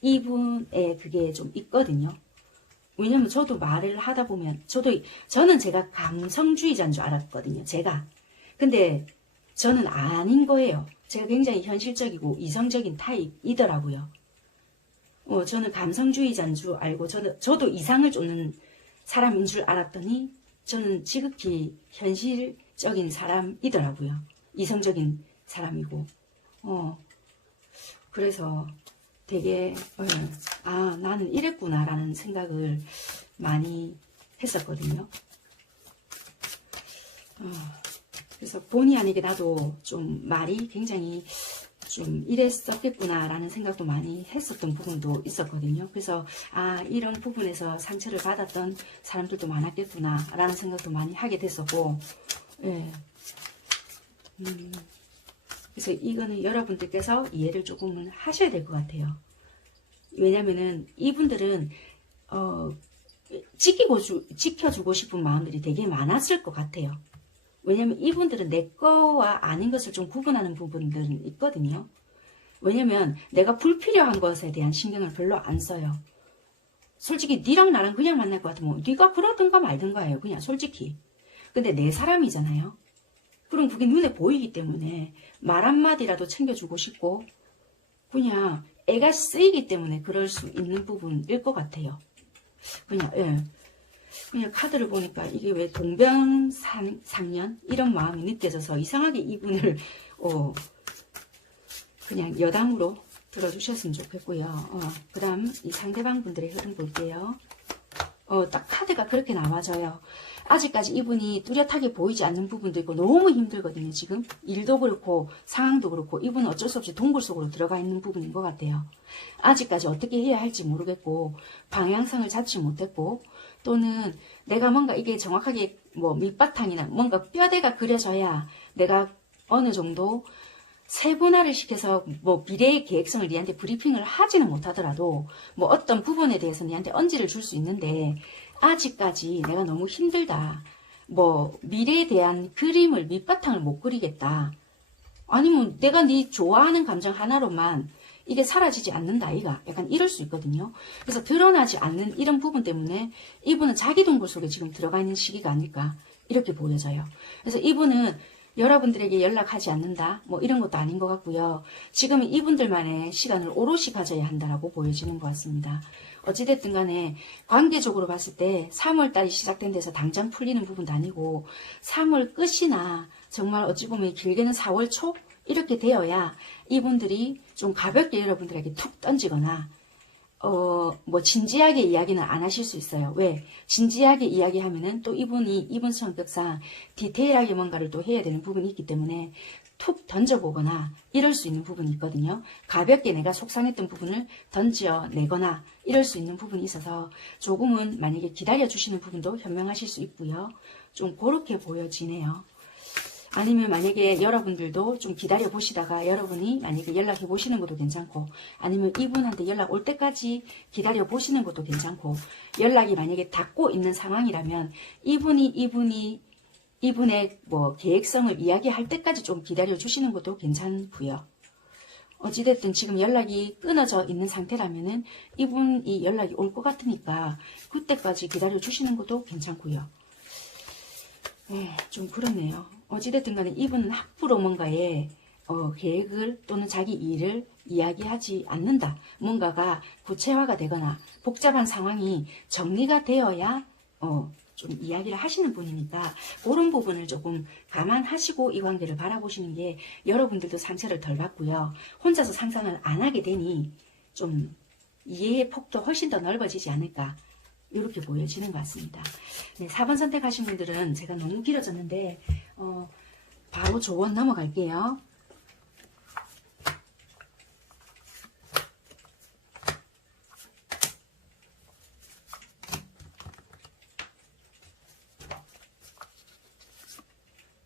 이분의 그게 좀 있거든요. 왜냐면 저도 말을 하다 보면 저는 제가 감성주의자인 줄 알았거든요. 근데 저는 아닌 거예요. 제가 굉장히 현실적이고 이성적인 타입이더라고요. 저는 감성주의자인 줄 알고 저도 이상을 쫓는 사람인 줄 알았더니 저는 지극히 현실적인 사람이더라고요. 이성적인 사람이고 그래서 되게 나는 이랬구나 라는 생각을 많이 했었거든요. 그래서 본의 아니게 나도 좀 말이 굉장히 좀 이랬었겠구나 라는 생각도 많이 했었던 부분도 있었거든요. 그래서 이런 부분에서 상처를 받았던 사람들도 많았겠구나 라는 생각도 많이 하게 됐었고 그래서 이거는 여러분들께서 이해를 조금은 하셔야 될 것 같아요. 왜냐면은 이분들은 지켜주고 싶은 마음들이 되게 많았을 것 같아요. 왜냐면 이분들은 내 거와 아닌 것을 좀 구분하는 부분들은 있거든요. 왜냐면 내가 불필요한 것에 대한 신경을 별로 안 써요. 솔직히 니랑 나랑 그냥 만날 것 같으면 니가 그러든가 말든가예요. 그냥 솔직히. 근데 내 사람이잖아요. 그럼 그게 눈에 보이기 때문에 말 한마디라도 챙겨주고 싶고 그냥 애가 쓰이기 때문에 그럴 수 있는 부분일 것 같아요. 그냥 카드를 보니까 이게 왜 동병상련 이런 마음이 느껴져서 이상하게 이분을 그냥 여담으로 들어주셨으면 좋겠고요. 그 다음 이 상대방 분들의 흐름 볼게요. 딱 카드가 그렇게 나와져요. 아직까지 이분이 뚜렷하게 보이지 않는 부분도 있고 너무 힘들거든요. 지금 일도 그렇고 상황도 그렇고 이분은 어쩔 수 없이 동굴 속으로 들어가 있는 부분인 것 같아요. 아직까지 어떻게 해야 할지 모르겠고 방향성을 잡지 못했고 또는 내가 뭔가 이게 정확하게 뭐 밑바탕이나 뭔가 뼈대가 그려져야 내가 어느 정도 세분화를 시켜서 뭐 미래의 계획성을 니한테 브리핑을 하지는 못하더라도 뭐 어떤 부분에 대해서 니한테 언지를 줄 수 있는데 아직까지 내가 너무 힘들다. 뭐 미래에 대한 그림을 밑바탕을 못 그리겠다. 아니면 내가 네 좋아하는 감정 하나로만 이게 사라지지 않는다 아이가 약간 이럴 수 있거든요. 그래서 드러나지 않는 이런 부분 때문에 이분은 자기 동굴 속에 지금 들어가 있는 시기가 아닐까 이렇게 보여져요. 그래서 이분은 여러분들에게 연락하지 않는다 뭐 이런 것도 아닌 것 같고요. 지금은 이분들만의 시간을 오롯이 가져야 한다라고 보여지는 것 같습니다. 어찌됐든 간에 관계적으로 봤을 때 3월달이 시작된 데서 당장 풀리는 부분도 아니고 3월 끝이나 정말 어찌 보면 길게는 4월 초 이렇게 되어야 이분들이 좀 가볍게 여러분들에게 툭 던지거나 뭐 진지하게 이야기는 안 하실 수 있어요. 왜? 진지하게 이야기하면은 또 이분 성격상 디테일하게 뭔가를 또 해야 되는 부분이 있기 때문에 툭 던져보거나 이럴 수 있는 부분이 있거든요. 가볍게 내가 속상했던 부분을 던져내거나 이럴 수 있는 부분이 있어서 조금은 만약에 기다려주시는 부분도 현명하실 수 있고요. 좀 그렇게 보여지네요. 아니면 만약에 여러분들도 좀 기다려 보시다가 여러분이 만약에 연락해 보시는 것도 괜찮고, 아니면 이분한테 연락 올 때까지 기다려 보시는 것도 괜찮고, 연락이 만약에 닿고 있는 상황이라면 이분의 뭐 계획성을 이야기할 때까지 좀 기다려 주시는 것도 괜찮고요. 어찌됐든 지금 연락이 끊어져 있는 상태라면은 이분이 연락이 올 것 같으니까 그때까지 기다려 주시는 것도 괜찮고요. 좀 그렇네요. 어찌됐든 간에 이분은 함부로 뭔가에 계획을 또는 자기 일을 이야기하지 않는다. 뭔가가 구체화가 되거나 복잡한 상황이 정리가 되어야 좀 이야기를 하시는 분이니까 그런 부분을 조금 감안하시고 이 관계를 바라보시는 게 여러분들도 상처를 덜 받고요. 혼자서 상상을 안 하게 되니 좀 이해의 폭도 훨씬 더 넓어지지 않을까, 이렇게 보여지는 것 같습니다. 네, 4번 선택하신 분들은 제가 너무 길어졌는데 바로 조언 넘어갈게요.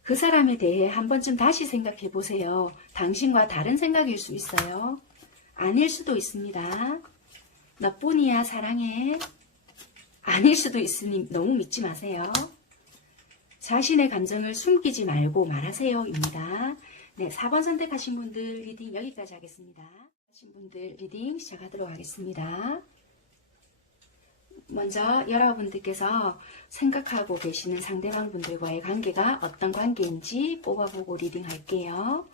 그 사람에 대해 한 번쯤 다시 생각해 보세요. 당신과 다른 생각일 수 있어요. 아닐 수도 있습니다. 너뿐이야 사랑해. 아닐 수도 있으니 너무 믿지 마세요. 자신의 감정을 숨기지 말고 말하세요 입니다. 네, 4번 선택하신 분들 리딩 여기까지 하겠습니다. 하신 분들 리딩 시작하도록 하겠습니다. 먼저 여러분들께서 생각하고 계시는 상대방 분들과의 관계가 어떤 관계인지 뽑아보고 리딩할게요.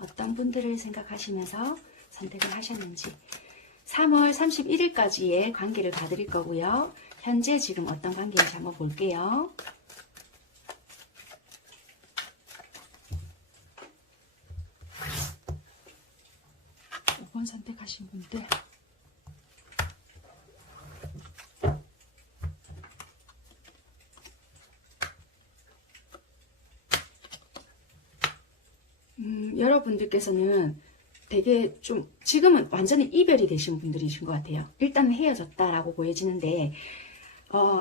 어떤 분들을 생각하시면서 선택을 하셨는지. 3월 31일까지의 관계를 봐드릴 거고요. 현재 지금 어떤 관계인지 한번 볼게요. 5번 선택하신 분들. 여러분들께서는 되게 좀 지금은 완전히 이별이 되신 분들이신 것 같아요. 일단 헤어졌다라고 보여지는데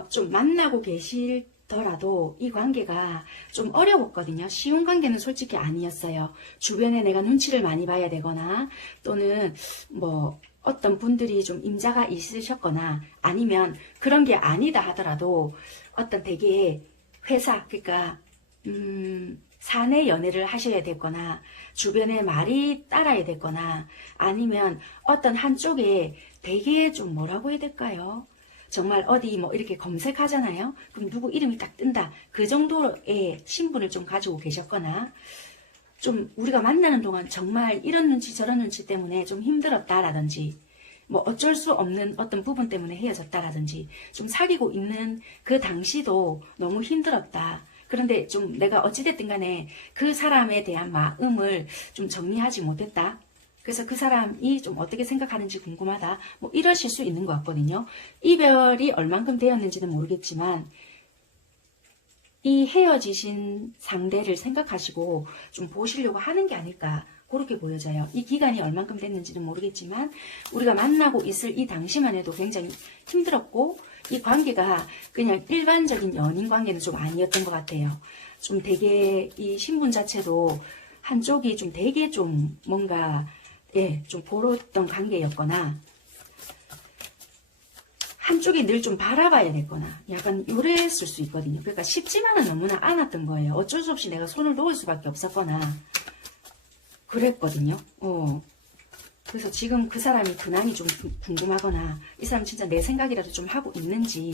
좀 만나고 계시더라도 이 관계가 좀 어려웠거든요. 쉬운 관계는 솔직히 아니었어요. 주변에 내가 눈치를 많이 봐야 되거나 또는 뭐 어떤 분들이 좀 임자가 있으셨거나 아니면 그런 게 아니다 하더라도 어떤 되게 회사, 그러니까 사내 연애를 하셔야 됐거나 주변에 말이 따라야 됐거나 아니면 어떤 한쪽에 되게 좀 뭐라고 해야 될까요? 정말 어디 뭐 이렇게 검색하잖아요. 그럼 누구 이름이 딱 뜬다. 그 정도의 신분을 좀 가지고 계셨거나 좀 우리가 만나는 동안 정말 이런 눈치 저런 눈치 때문에 좀 힘들었다라든지 뭐 어쩔 수 없는 어떤 부분 때문에 헤어졌다라든지 좀 사귀고 있는 그 당시도 너무 힘들었다. 그런데 좀 내가 어찌됐든 간에 그 사람에 대한 마음을 좀 정리하지 못했다. 그래서 그 사람이 좀 어떻게 생각하는지 궁금하다. 뭐 이러실 수 있는 것 같거든요. 이별이 얼만큼 되었는지는 모르겠지만 이 헤어지신 상대를 생각하시고 좀 보시려고 하는 게 아닐까. 그렇게 보여져요. 이 기간이 얼만큼 됐는지는 모르겠지만 우리가 만나고 있을 이 당시만 해도 굉장히 힘들었고 이 관계가 그냥 일반적인 연인 관계는 좀 아니었던 것 같아요. 좀 되게 이 신분 자체도 한쪽이 좀 되게 좀 뭔가 좀 보였던 관계였거나 한쪽이 늘 좀 바라봐야 됐거나 약간 요랬을 수 있거든요. 그러니까 쉽지만은 너무나 않았던 거예요. 어쩔 수 없이 내가 손을 놓을 수밖에 없었거나 그랬거든요. 그래서 지금 그 사람이 근황이 좀 궁금하거나 이 사람 진짜 내 생각이라도 좀 하고 있는지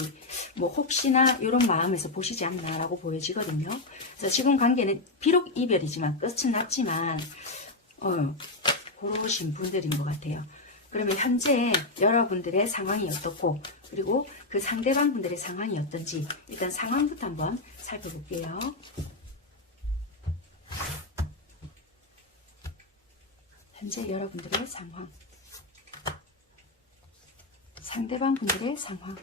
뭐 혹시나 이런 마음에서 보시지 않나라고 보여지거든요. 그래서 지금 관계는 비록 이별이지만 끝은 났지만 그러신 분들인 것 같아요. 그러면 현재 여러분들의 상황이 어떻고 그리고 그 상대방 분들의 상황이 어떤지 일단 상황부터 한번 살펴볼게요. 현재 여러분들의 상황, 상대방 분들의 상황.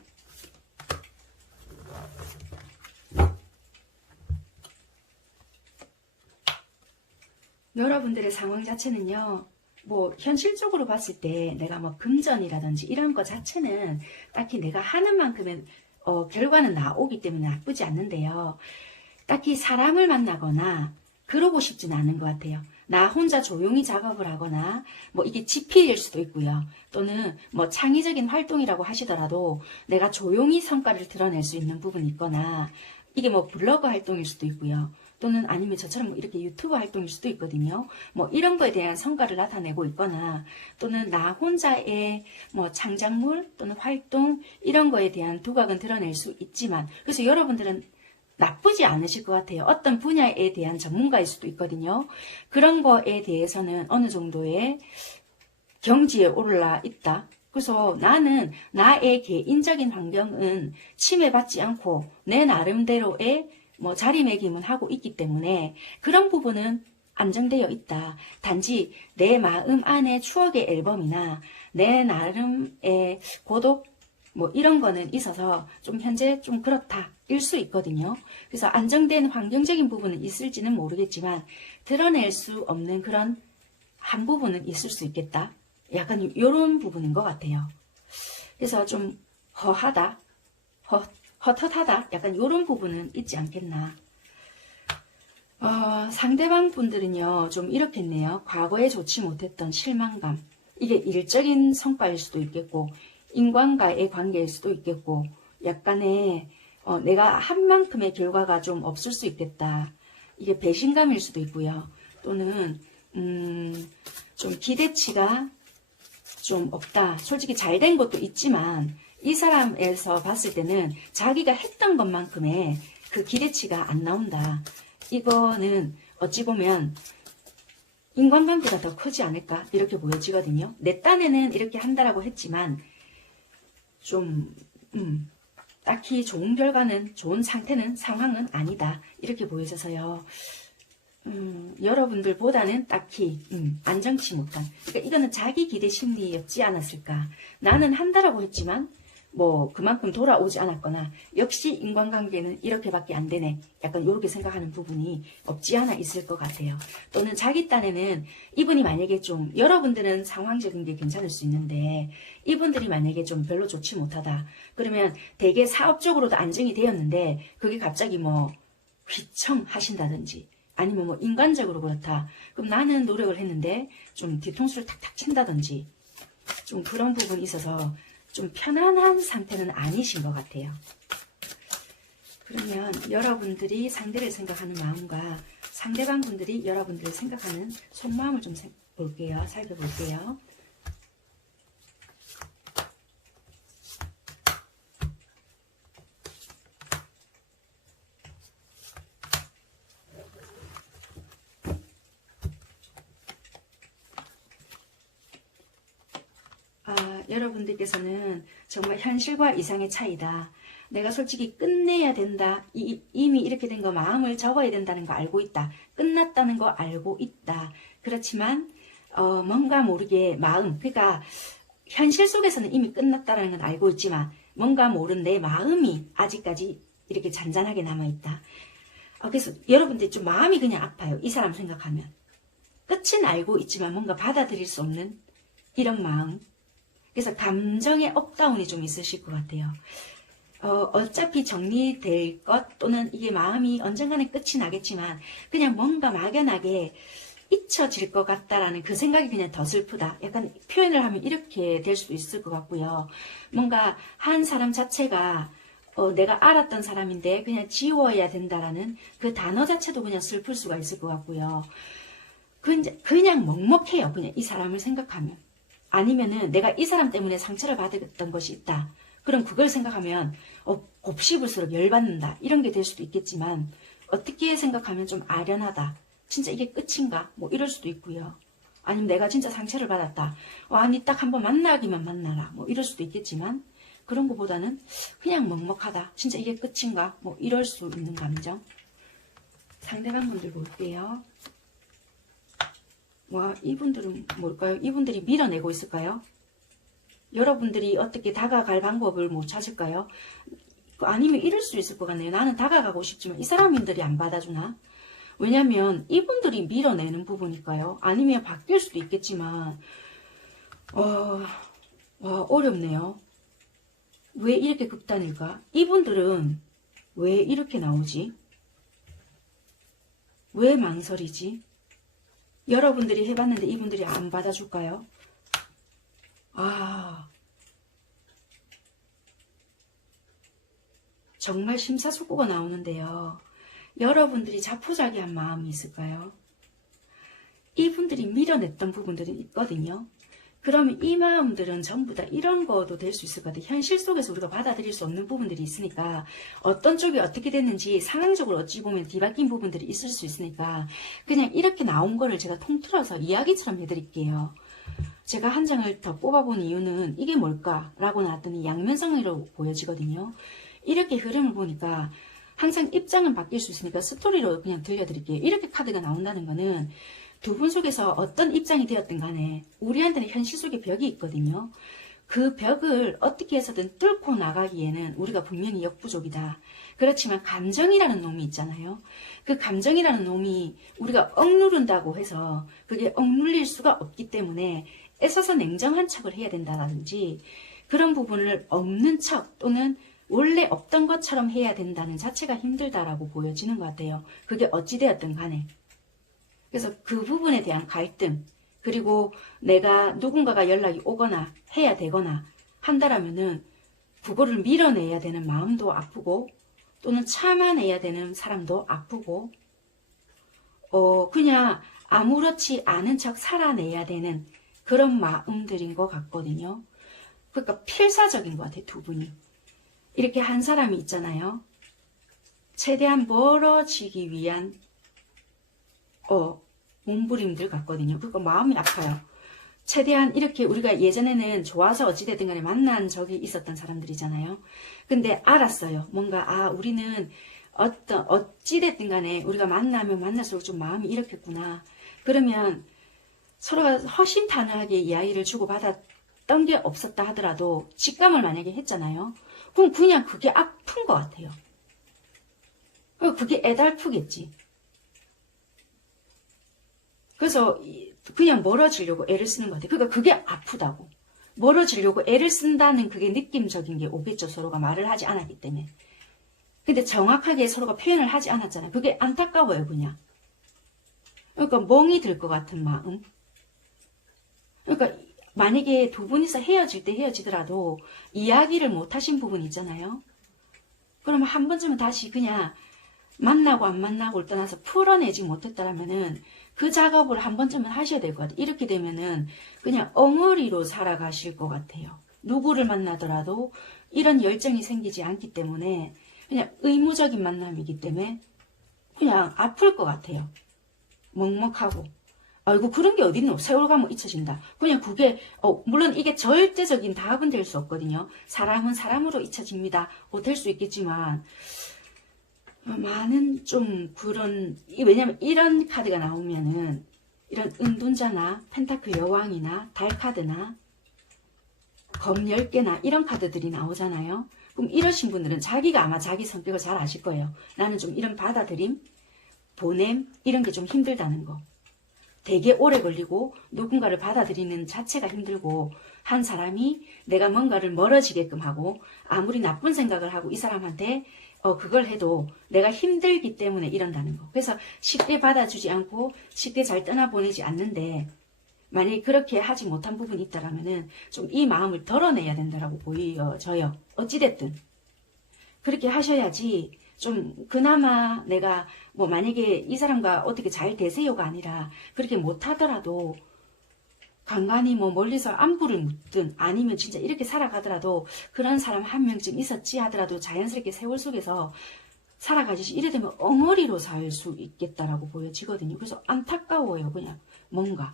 여러분들의 상황 자체는요, 뭐 현실적으로 봤을 때 내가 뭐 금전이라든지 이런 거 자체는 딱히 내가 하는 만큼의 결과는 나오기 때문에 나쁘지 않는데요. 딱히 사람을 만나거나 그러고 싶진 않은 것 같아요. 나 혼자 조용히 작업을 하거나 뭐 이게 집필일 수도 있고요. 또는 뭐 창의적인 활동이라고 하시더라도 내가 조용히 성과를 드러낼 수 있는 부분이 있거나 이게 뭐 블로그 활동일 수도 있고요. 또는 아니면 저처럼 이렇게 유튜브 활동일 수도 있거든요. 뭐 이런 거에 대한 성과를 나타내고 있거나 또는 나 혼자의 뭐 창작물 또는 활동 이런 거에 대한 두각은 드러낼 수 있지만 그래서 여러분들은 나쁘지 않으실 것 같아요. 어떤 분야에 대한 전문가일 수도 있거든요. 그런 거에 대해서는 어느 정도의 경지에 올라 있다. 그래서 나는 나의 개인적인 환경은 침해받지 않고 내 나름대로의 뭐 자리매김은 하고 있기 때문에 그런 부분은 안정되어 있다. 단지 내 마음 안에 추억의 앨범이나 내 나름의 고독 뭐 이런 거는 있어서 좀 현재 좀 그렇다 일 수 있거든요. 그래서 안정된 환경적인 부분은 있을지는 모르겠지만 드러낼 수 없는 그런 한 부분은 있을 수 있겠다. 약간 이런 부분인 것 같아요. 그래서 좀 허하다, 헛헛하다 약간 이런 부분은 있지 않겠나. 상대방 분들은요 좀 이렇겠네요. 과거에 좋지 못했던 실망감, 이게 일적인 성과일 수도 있겠고 인간과의 관계일 수도 있겠고 약간의 내가 한 만큼의 결과가 좀 없을 수 있겠다. 이게 배신감일 수도 있고요. 또는 좀 기대치가 좀 없다. 솔직히 잘 된 것도 있지만 이 사람에서 봤을 때는 자기가 했던 것만큼의 그 기대치가 안 나온다. 이거는 어찌 보면 인간관계가 더 크지 않을까 이렇게 보여지거든요. 내 딴에는 이렇게 한다라고 했지만 좀 딱히 좋은 결과는 좋은 상태는 상황은 아니다 이렇게 보여져서요. 여러분들보다는 딱히 안정치 못한 그러니까 이거는 자기 기대 심리였지 않았을까. 나는 한다라고 했지만 뭐 그만큼 돌아오지 않았거나 역시 인간관계는 이렇게밖에 안 되네 약간 이렇게 생각하는 부분이 없지 않아 있을 것 같아요. 또는 자기 딴에는 이분이 만약에 좀 여러분들은 상황적인 게 괜찮을 수 있는데 이분들이 만약에 좀 별로 좋지 못하다 그러면 되게 사업적으로도 안정이 되었는데 그게 갑자기 뭐 휘청하신다든지 아니면 뭐 인간적으로 그렇다 그럼 나는 노력을 했는데 좀 뒤통수를 탁탁 친다든지 좀 그런 부분이 있어서 좀 편안한 상태는 아니신 것 같아요. 그러면 여러분들이 상대를 생각하는 마음과 상대방 분들이 여러분들을 생각하는 속마음을 좀 볼게요. 살펴볼게요. 여러분들께서는 정말 현실과 이상의 차이다. 내가 솔직히 끝내야 된다. 이미 이렇게 된 거 마음을 접어야 된다는 거 알고 있다. 끝났다는 거 알고 있다. 그렇지만 뭔가 모르게 마음, 그러니까 현실 속에서는 이미 끝났다는 건 알고 있지만 뭔가 모른 내 마음이 아직까지 이렇게 잔잔하게 남아있다. 그래서 여러분들 좀 마음이 그냥 아파요. 이 사람 생각하면. 끝은 알고 있지만 뭔가 받아들일 수 없는 이런 마음. 그래서 감정의 업다운이 좀 있으실 것 같아요. 어차피 정리될 것 또는 이게 마음이 언젠가는 끝이 나겠지만 그냥 뭔가 막연하게 잊혀질 것 같다라는 그 생각이 그냥 더 슬프다. 약간 표현을 하면 이렇게 될 수도 있을 것 같고요. 뭔가 한 사람 자체가 내가 알았던 사람인데 그냥 지워야 된다라는 그 단어 자체도 그냥 슬플 수가 있을 것 같고요. 그냥 먹먹해요. 그냥 이 사람을 생각하면. 아니면은 내가 이 사람 때문에 상처를 받았던 것이 있다. 그럼 그걸 생각하면 곱씹을수록 열받는다. 이런 게 될 수도 있겠지만 어떻게 생각하면 좀 아련하다. 진짜 이게 끝인가? 뭐 이럴 수도 있고요. 아니면 내가 진짜 상처를 받았다. 아니 딱 한번 만나기만 만나라. 뭐 이럴 수도 있겠지만 그런 것보다는 그냥 먹먹하다. 진짜 이게 끝인가? 뭐 이럴 수 있는 감정. 상대방 분들 볼게요. 와, 이분들은 뭘까요? 이분들이 밀어내고 있을까요? 여러분들이 어떻게 다가갈 방법을 못 찾을까요? 아니면 이럴 수 있을 것 같네요. 나는 다가가고 싶지만 이 사람들이 안 받아주나? 왜냐면 이분들이 밀어내는 부분일까요? 아니면 바뀔 수도 있겠지만 와, 어렵네요. 왜 이렇게 극단일까? 이분들은 왜 이렇게 나오지? 왜 망설이지? 여러분들이 해봤는데 이분들이 안 받아줄까요? 정말 심사숙고가 나오는데요. 여러분들이 자포자기한 마음이 있을까요? 이분들이 밀어냈던 부분들이 있거든요. 그러면 이 마음들은 전부 다 이런 거도 될 수 있을 것 같아요. 현실 속에서 우리가 받아들일 수 없는 부분들이 있으니까 어떤 쪽이 어떻게 됐는지 상황적으로 어찌 보면 뒤바뀐 부분들이 있을 수 있으니까 그냥 이렇게 나온 거를 제가 통틀어서 이야기처럼 해드릴게요. 제가 한 장을 더 뽑아본 이유는 이게 뭘까? 라고 나왔더니 양면성으로 보여지거든요. 이렇게 흐름을 보니까 항상 입장은 바뀔 수 있으니까 스토리로 그냥 들려드릴게요. 이렇게 카드가 나온다는 거는 두 분 속에서 어떤 입장이 되었든 간에 우리한테는 현실 속에 벽이 있거든요. 그 벽을 어떻게 해서든 뚫고 나가기에는 우리가 분명히 역부족이다. 그렇지만 감정이라는 놈이 있잖아요. 그 감정이라는 놈이 우리가 억누른다고 해서 그게 억눌릴 수가 없기 때문에 애써서 냉정한 척을 해야 된다든지 그런 부분을 없는 척 또는 원래 없던 것처럼 해야 된다는 자체가 힘들다라고 보여지는 것 같아요. 그게 어찌되었든 간에. 그래서 그 부분에 대한 갈등 그리고 내가 누군가가 연락이 오거나 해야 되거나 한다라면은 그거를 밀어내야 되는 마음도 아프고 또는 참아내야 되는 사람도 아프고 그냥 아무렇지 않은 척 살아내야 되는 그런 마음들인 것 같거든요. 그러니까 필사적인 것 같아요. 두 분이. 이렇게 한 사람이 있잖아요. 최대한 멀어지기 위한 몸부림들 같거든요. 그러니까 마음이 아파요. 최대한 이렇게 우리가 예전에는 좋아서 어찌되든 간에 만난 적이 있었던 사람들이잖아요. 근데 알았어요. 뭔가 우리는 어찌됐든 간에 우리가 만나면 만날수록 좀 마음이 이렇겠구나. 그러면 서로가 허심탄회하게 이야기를 주고받았던 게 없었다 하더라도 직감을 만약에 했잖아요. 그럼 그냥 그게 아픈 것 같아요. 그게 애달프겠지. 그래서 그냥 멀어지려고 애를 쓰는 것 같아요. 그러니까 그게 아프다고. 멀어지려고 애를 쓴다는 그게 느낌적인 게 오겠죠. 서로가 말을 하지 않았기 때문에. 근데 정확하게 서로가 표현을 하지 않았잖아요. 그게 안타까워요. 그냥. 그러니까 멍이 들 것 같은 마음. 그러니까 만약에 두 분이서 헤어질 때 헤어지더라도 이야기를 못 하신 부분 있잖아요. 그러면 한 번쯤은 다시 그냥 만나고 안 만나고를 떠나서 풀어내지 못했다라면은 그 작업을 한 번쯤은 하셔야 될 것 같아요. 이렇게 되면은 그냥 엉어리로 살아가실 것 같아요. 누구를 만나더라도 이런 열정이 생기지 않기 때문에 그냥 의무적인 만남이기 때문에 그냥 아플 것 같아요. 먹먹하고. 아이고 그런 게 어딨노. 세월 가면 잊혀진다. 그냥 그게 물론 이게 절대적인 답은 될 수 없거든요. 사람은 사람으로 잊혀집니다. 될 수 있겠지만 많은 좀 그런 왜냐면 이런 카드가 나오면은 이런 은둔자나 펜타클 여왕이나 달 카드나 검 10개나 이런 카드들이 나오잖아요. 그럼 이러신 분들은 자기가 아마 자기 성격을 잘 아실 거예요. 나는 좀 이런 받아들임, 보냄 이런 게 좀 힘들다는 거. 되게 오래 걸리고 누군가를 받아들이는 자체가 힘들고 한 사람이 내가 뭔가를 멀어지게끔 하고 아무리 나쁜 생각을 하고 이 사람한테 그걸 해도 내가 힘들기 때문에 이런다는 거. 그래서 쉽게 받아주지 않고 쉽게 잘 떠나보내지 않는데 만약에 그렇게 하지 못한 부분이 있다라면은 좀 이 마음을 덜어내야 된다라고 보여져요. 어찌됐든 그렇게 하셔야지 좀 그나마 내가 뭐 만약에 이 사람과 어떻게 잘 되세요가 아니라 그렇게 못하더라도 간간히 뭐 멀리서 안부를 묻든 아니면 진짜 이렇게 살아가더라도 그런 사람 한 명쯤 있었지 하더라도 자연스럽게 세월 속에서 살아가듯이 이래 되면 엉어리로 살 수 있겠다라고 보여지거든요. 그래서 안타까워요. 그냥 뭔가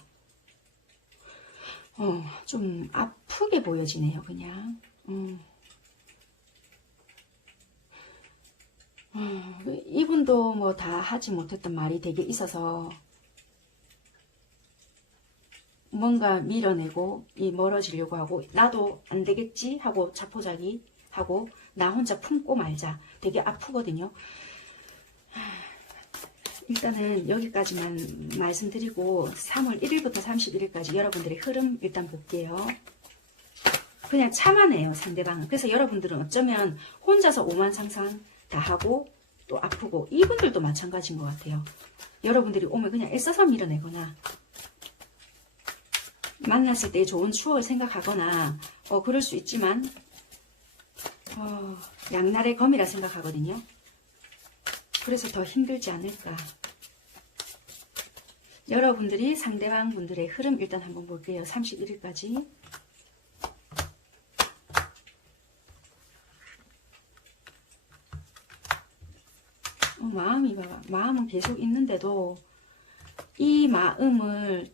좀 아프게 보여지네요. 그냥 이분도 뭐 다 하지 못했던 말이 되게 있어서 뭔가 밀어내고 멀어지려고 하고 나도 안 되겠지 하고 자포자기 하고 나 혼자 품고 말자. 되게 아프거든요. 일단은 여기까지만 말씀드리고 3월 1일부터 31일까지 여러분들의 흐름 일단 볼게요. 그냥 참아내요, 상대방은. 그래서 여러분들은 어쩌면 혼자서 오만 상상 다 하고 또 아프고, 이분들도 마찬가지인 것 같아요. 여러분들이 오면 그냥 애써서 밀어내거나 만났을 때 좋은 추억을 생각하거나 그럴 수 있지만 양날의 검이라 생각하거든요. 그래서 더 힘들지 않을까. 여러분들이 상대방 분들의 흐름 일단 한번 볼게요. 31일까지. 마음이 봐봐. 마음은 계속 있는데도 이 마음을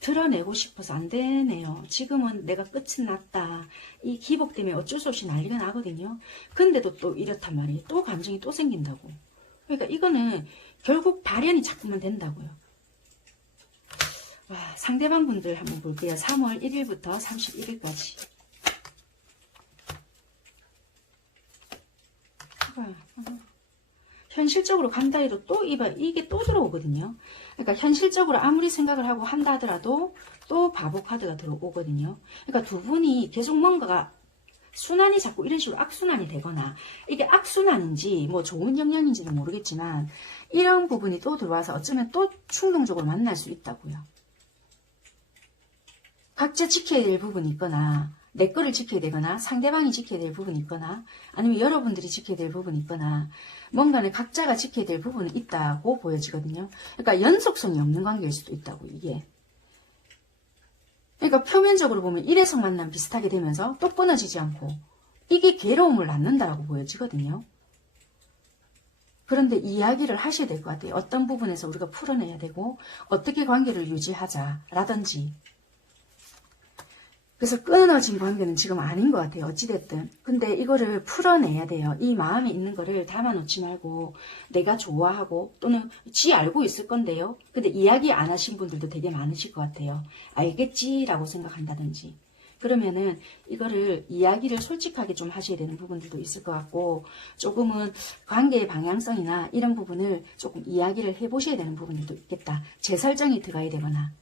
드러내고 싶어서 안 되네요. 지금은 내가 끝은 났다. 이 기복 때문에 어쩔 수 없이 난리가 나거든요. 근데도 또 이렇단 말이에요. 또 감정이 또 생긴다고. 그러니까 이거는 결국 발현이 자꾸만 된다고요. 와, 상대방 분들 한번 볼게요. 3월 1일부터 31일까지. 현실적으로 간다 해도 또 이게 또 들어오거든요. 그러니까 현실적으로 아무리 생각을 하고 한다 하더라도 또 바보 카드가 들어오거든요. 그러니까 두 분이 계속 뭔가가 순환이 자꾸 이런 식으로 악순환이 되거나, 이게 악순환인지 뭐 좋은 영향인지는 모르겠지만 이런 부분이 또 들어와서 어쩌면 또 충동적으로 만날 수 있다고요. 각자 지켜야 될 부분이 있거나, 내 거를 지켜야 되거나, 상대방이 지켜야 될 부분이 있거나, 아니면 여러분들이 지켜야 될 부분이 있거나, 뭔가는 각자가 지켜야 될 부분이 있다고 보여지거든요. 그러니까 연속성이 없는 관계일 수도 있다고, 이게. 그러니까 표면적으로 보면 일회성 만남 비슷하게 되면서 또 끊어지지 않고, 이게 괴로움을 낳는다라고 보여지거든요. 그런데 이야기를 하셔야 될 것 같아요. 어떤 부분에서 우리가 풀어내야 되고, 어떻게 관계를 유지하자라든지. 그래서 끊어진 관계는 지금 아닌 것 같아요. 어찌됐든. 근데 이거를 풀어내야 돼요. 이 마음에 있는 거를 담아놓지 말고 내가 좋아하고, 또는 지 알고 있을 건데요. 근데 이야기 안 하신 분들도 되게 많으실 것 같아요. 알겠지라고 생각한다든지. 그러면은 이거를 이야기를 솔직하게 좀 하셔야 되는 부분들도 있을 것 같고, 조금은 관계의 방향성이나 이런 부분을 조금 이야기를 해보셔야 되는 부분들도 있겠다. 재설정이 들어가야 되거나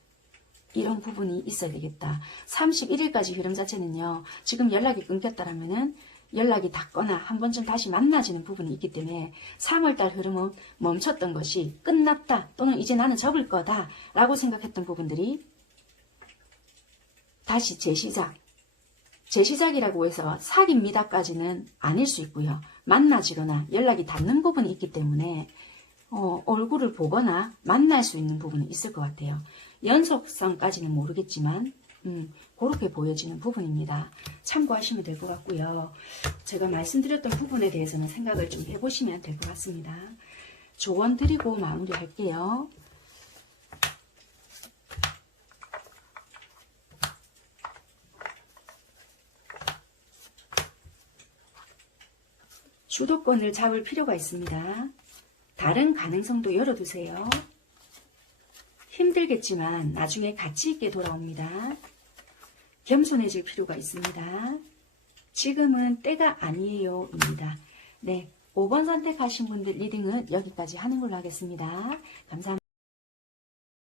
이런 부분이 있어야 되겠다. 31일까지 흐름 자체는요. 지금 연락이 끊겼다라면은 연락이 닿거나 한 번쯤 다시 만나지는 부분이 있기 때문에 3월달 흐름은 멈췄던 것이 끝났다. 또는 이제 나는 접을 거다. 라고 생각했던 부분들이 다시 재시작. 재시작이라고 해서 사귀입니다까지는 아닐 수 있고요. 만나지거나 연락이 닿는 부분이 있기 때문에 얼굴을 보거나 만날 수 있는 부분이 있을 것 같아요. 연속성까지는 모르겠지만 그렇게 보여지는 부분입니다. 참고하시면 될 것 같고요. 제가 말씀드렸던 부분에 대해서는 생각을 좀 해보시면 될 것 같습니다. 조언 드리고 마무리할게요. 주도권을 잡을 필요가 있습니다. 다른 가능성도 열어두세요. 힘들겠지만 나중에 가치 있게 돌아옵니다. 겸손해질 필요가 있습니다. 지금은 때가 아니에요 입니다. 네, 5번 선택하신 분들 리딩은 여기까지 하는 걸로 하겠습니다. 감사합니다.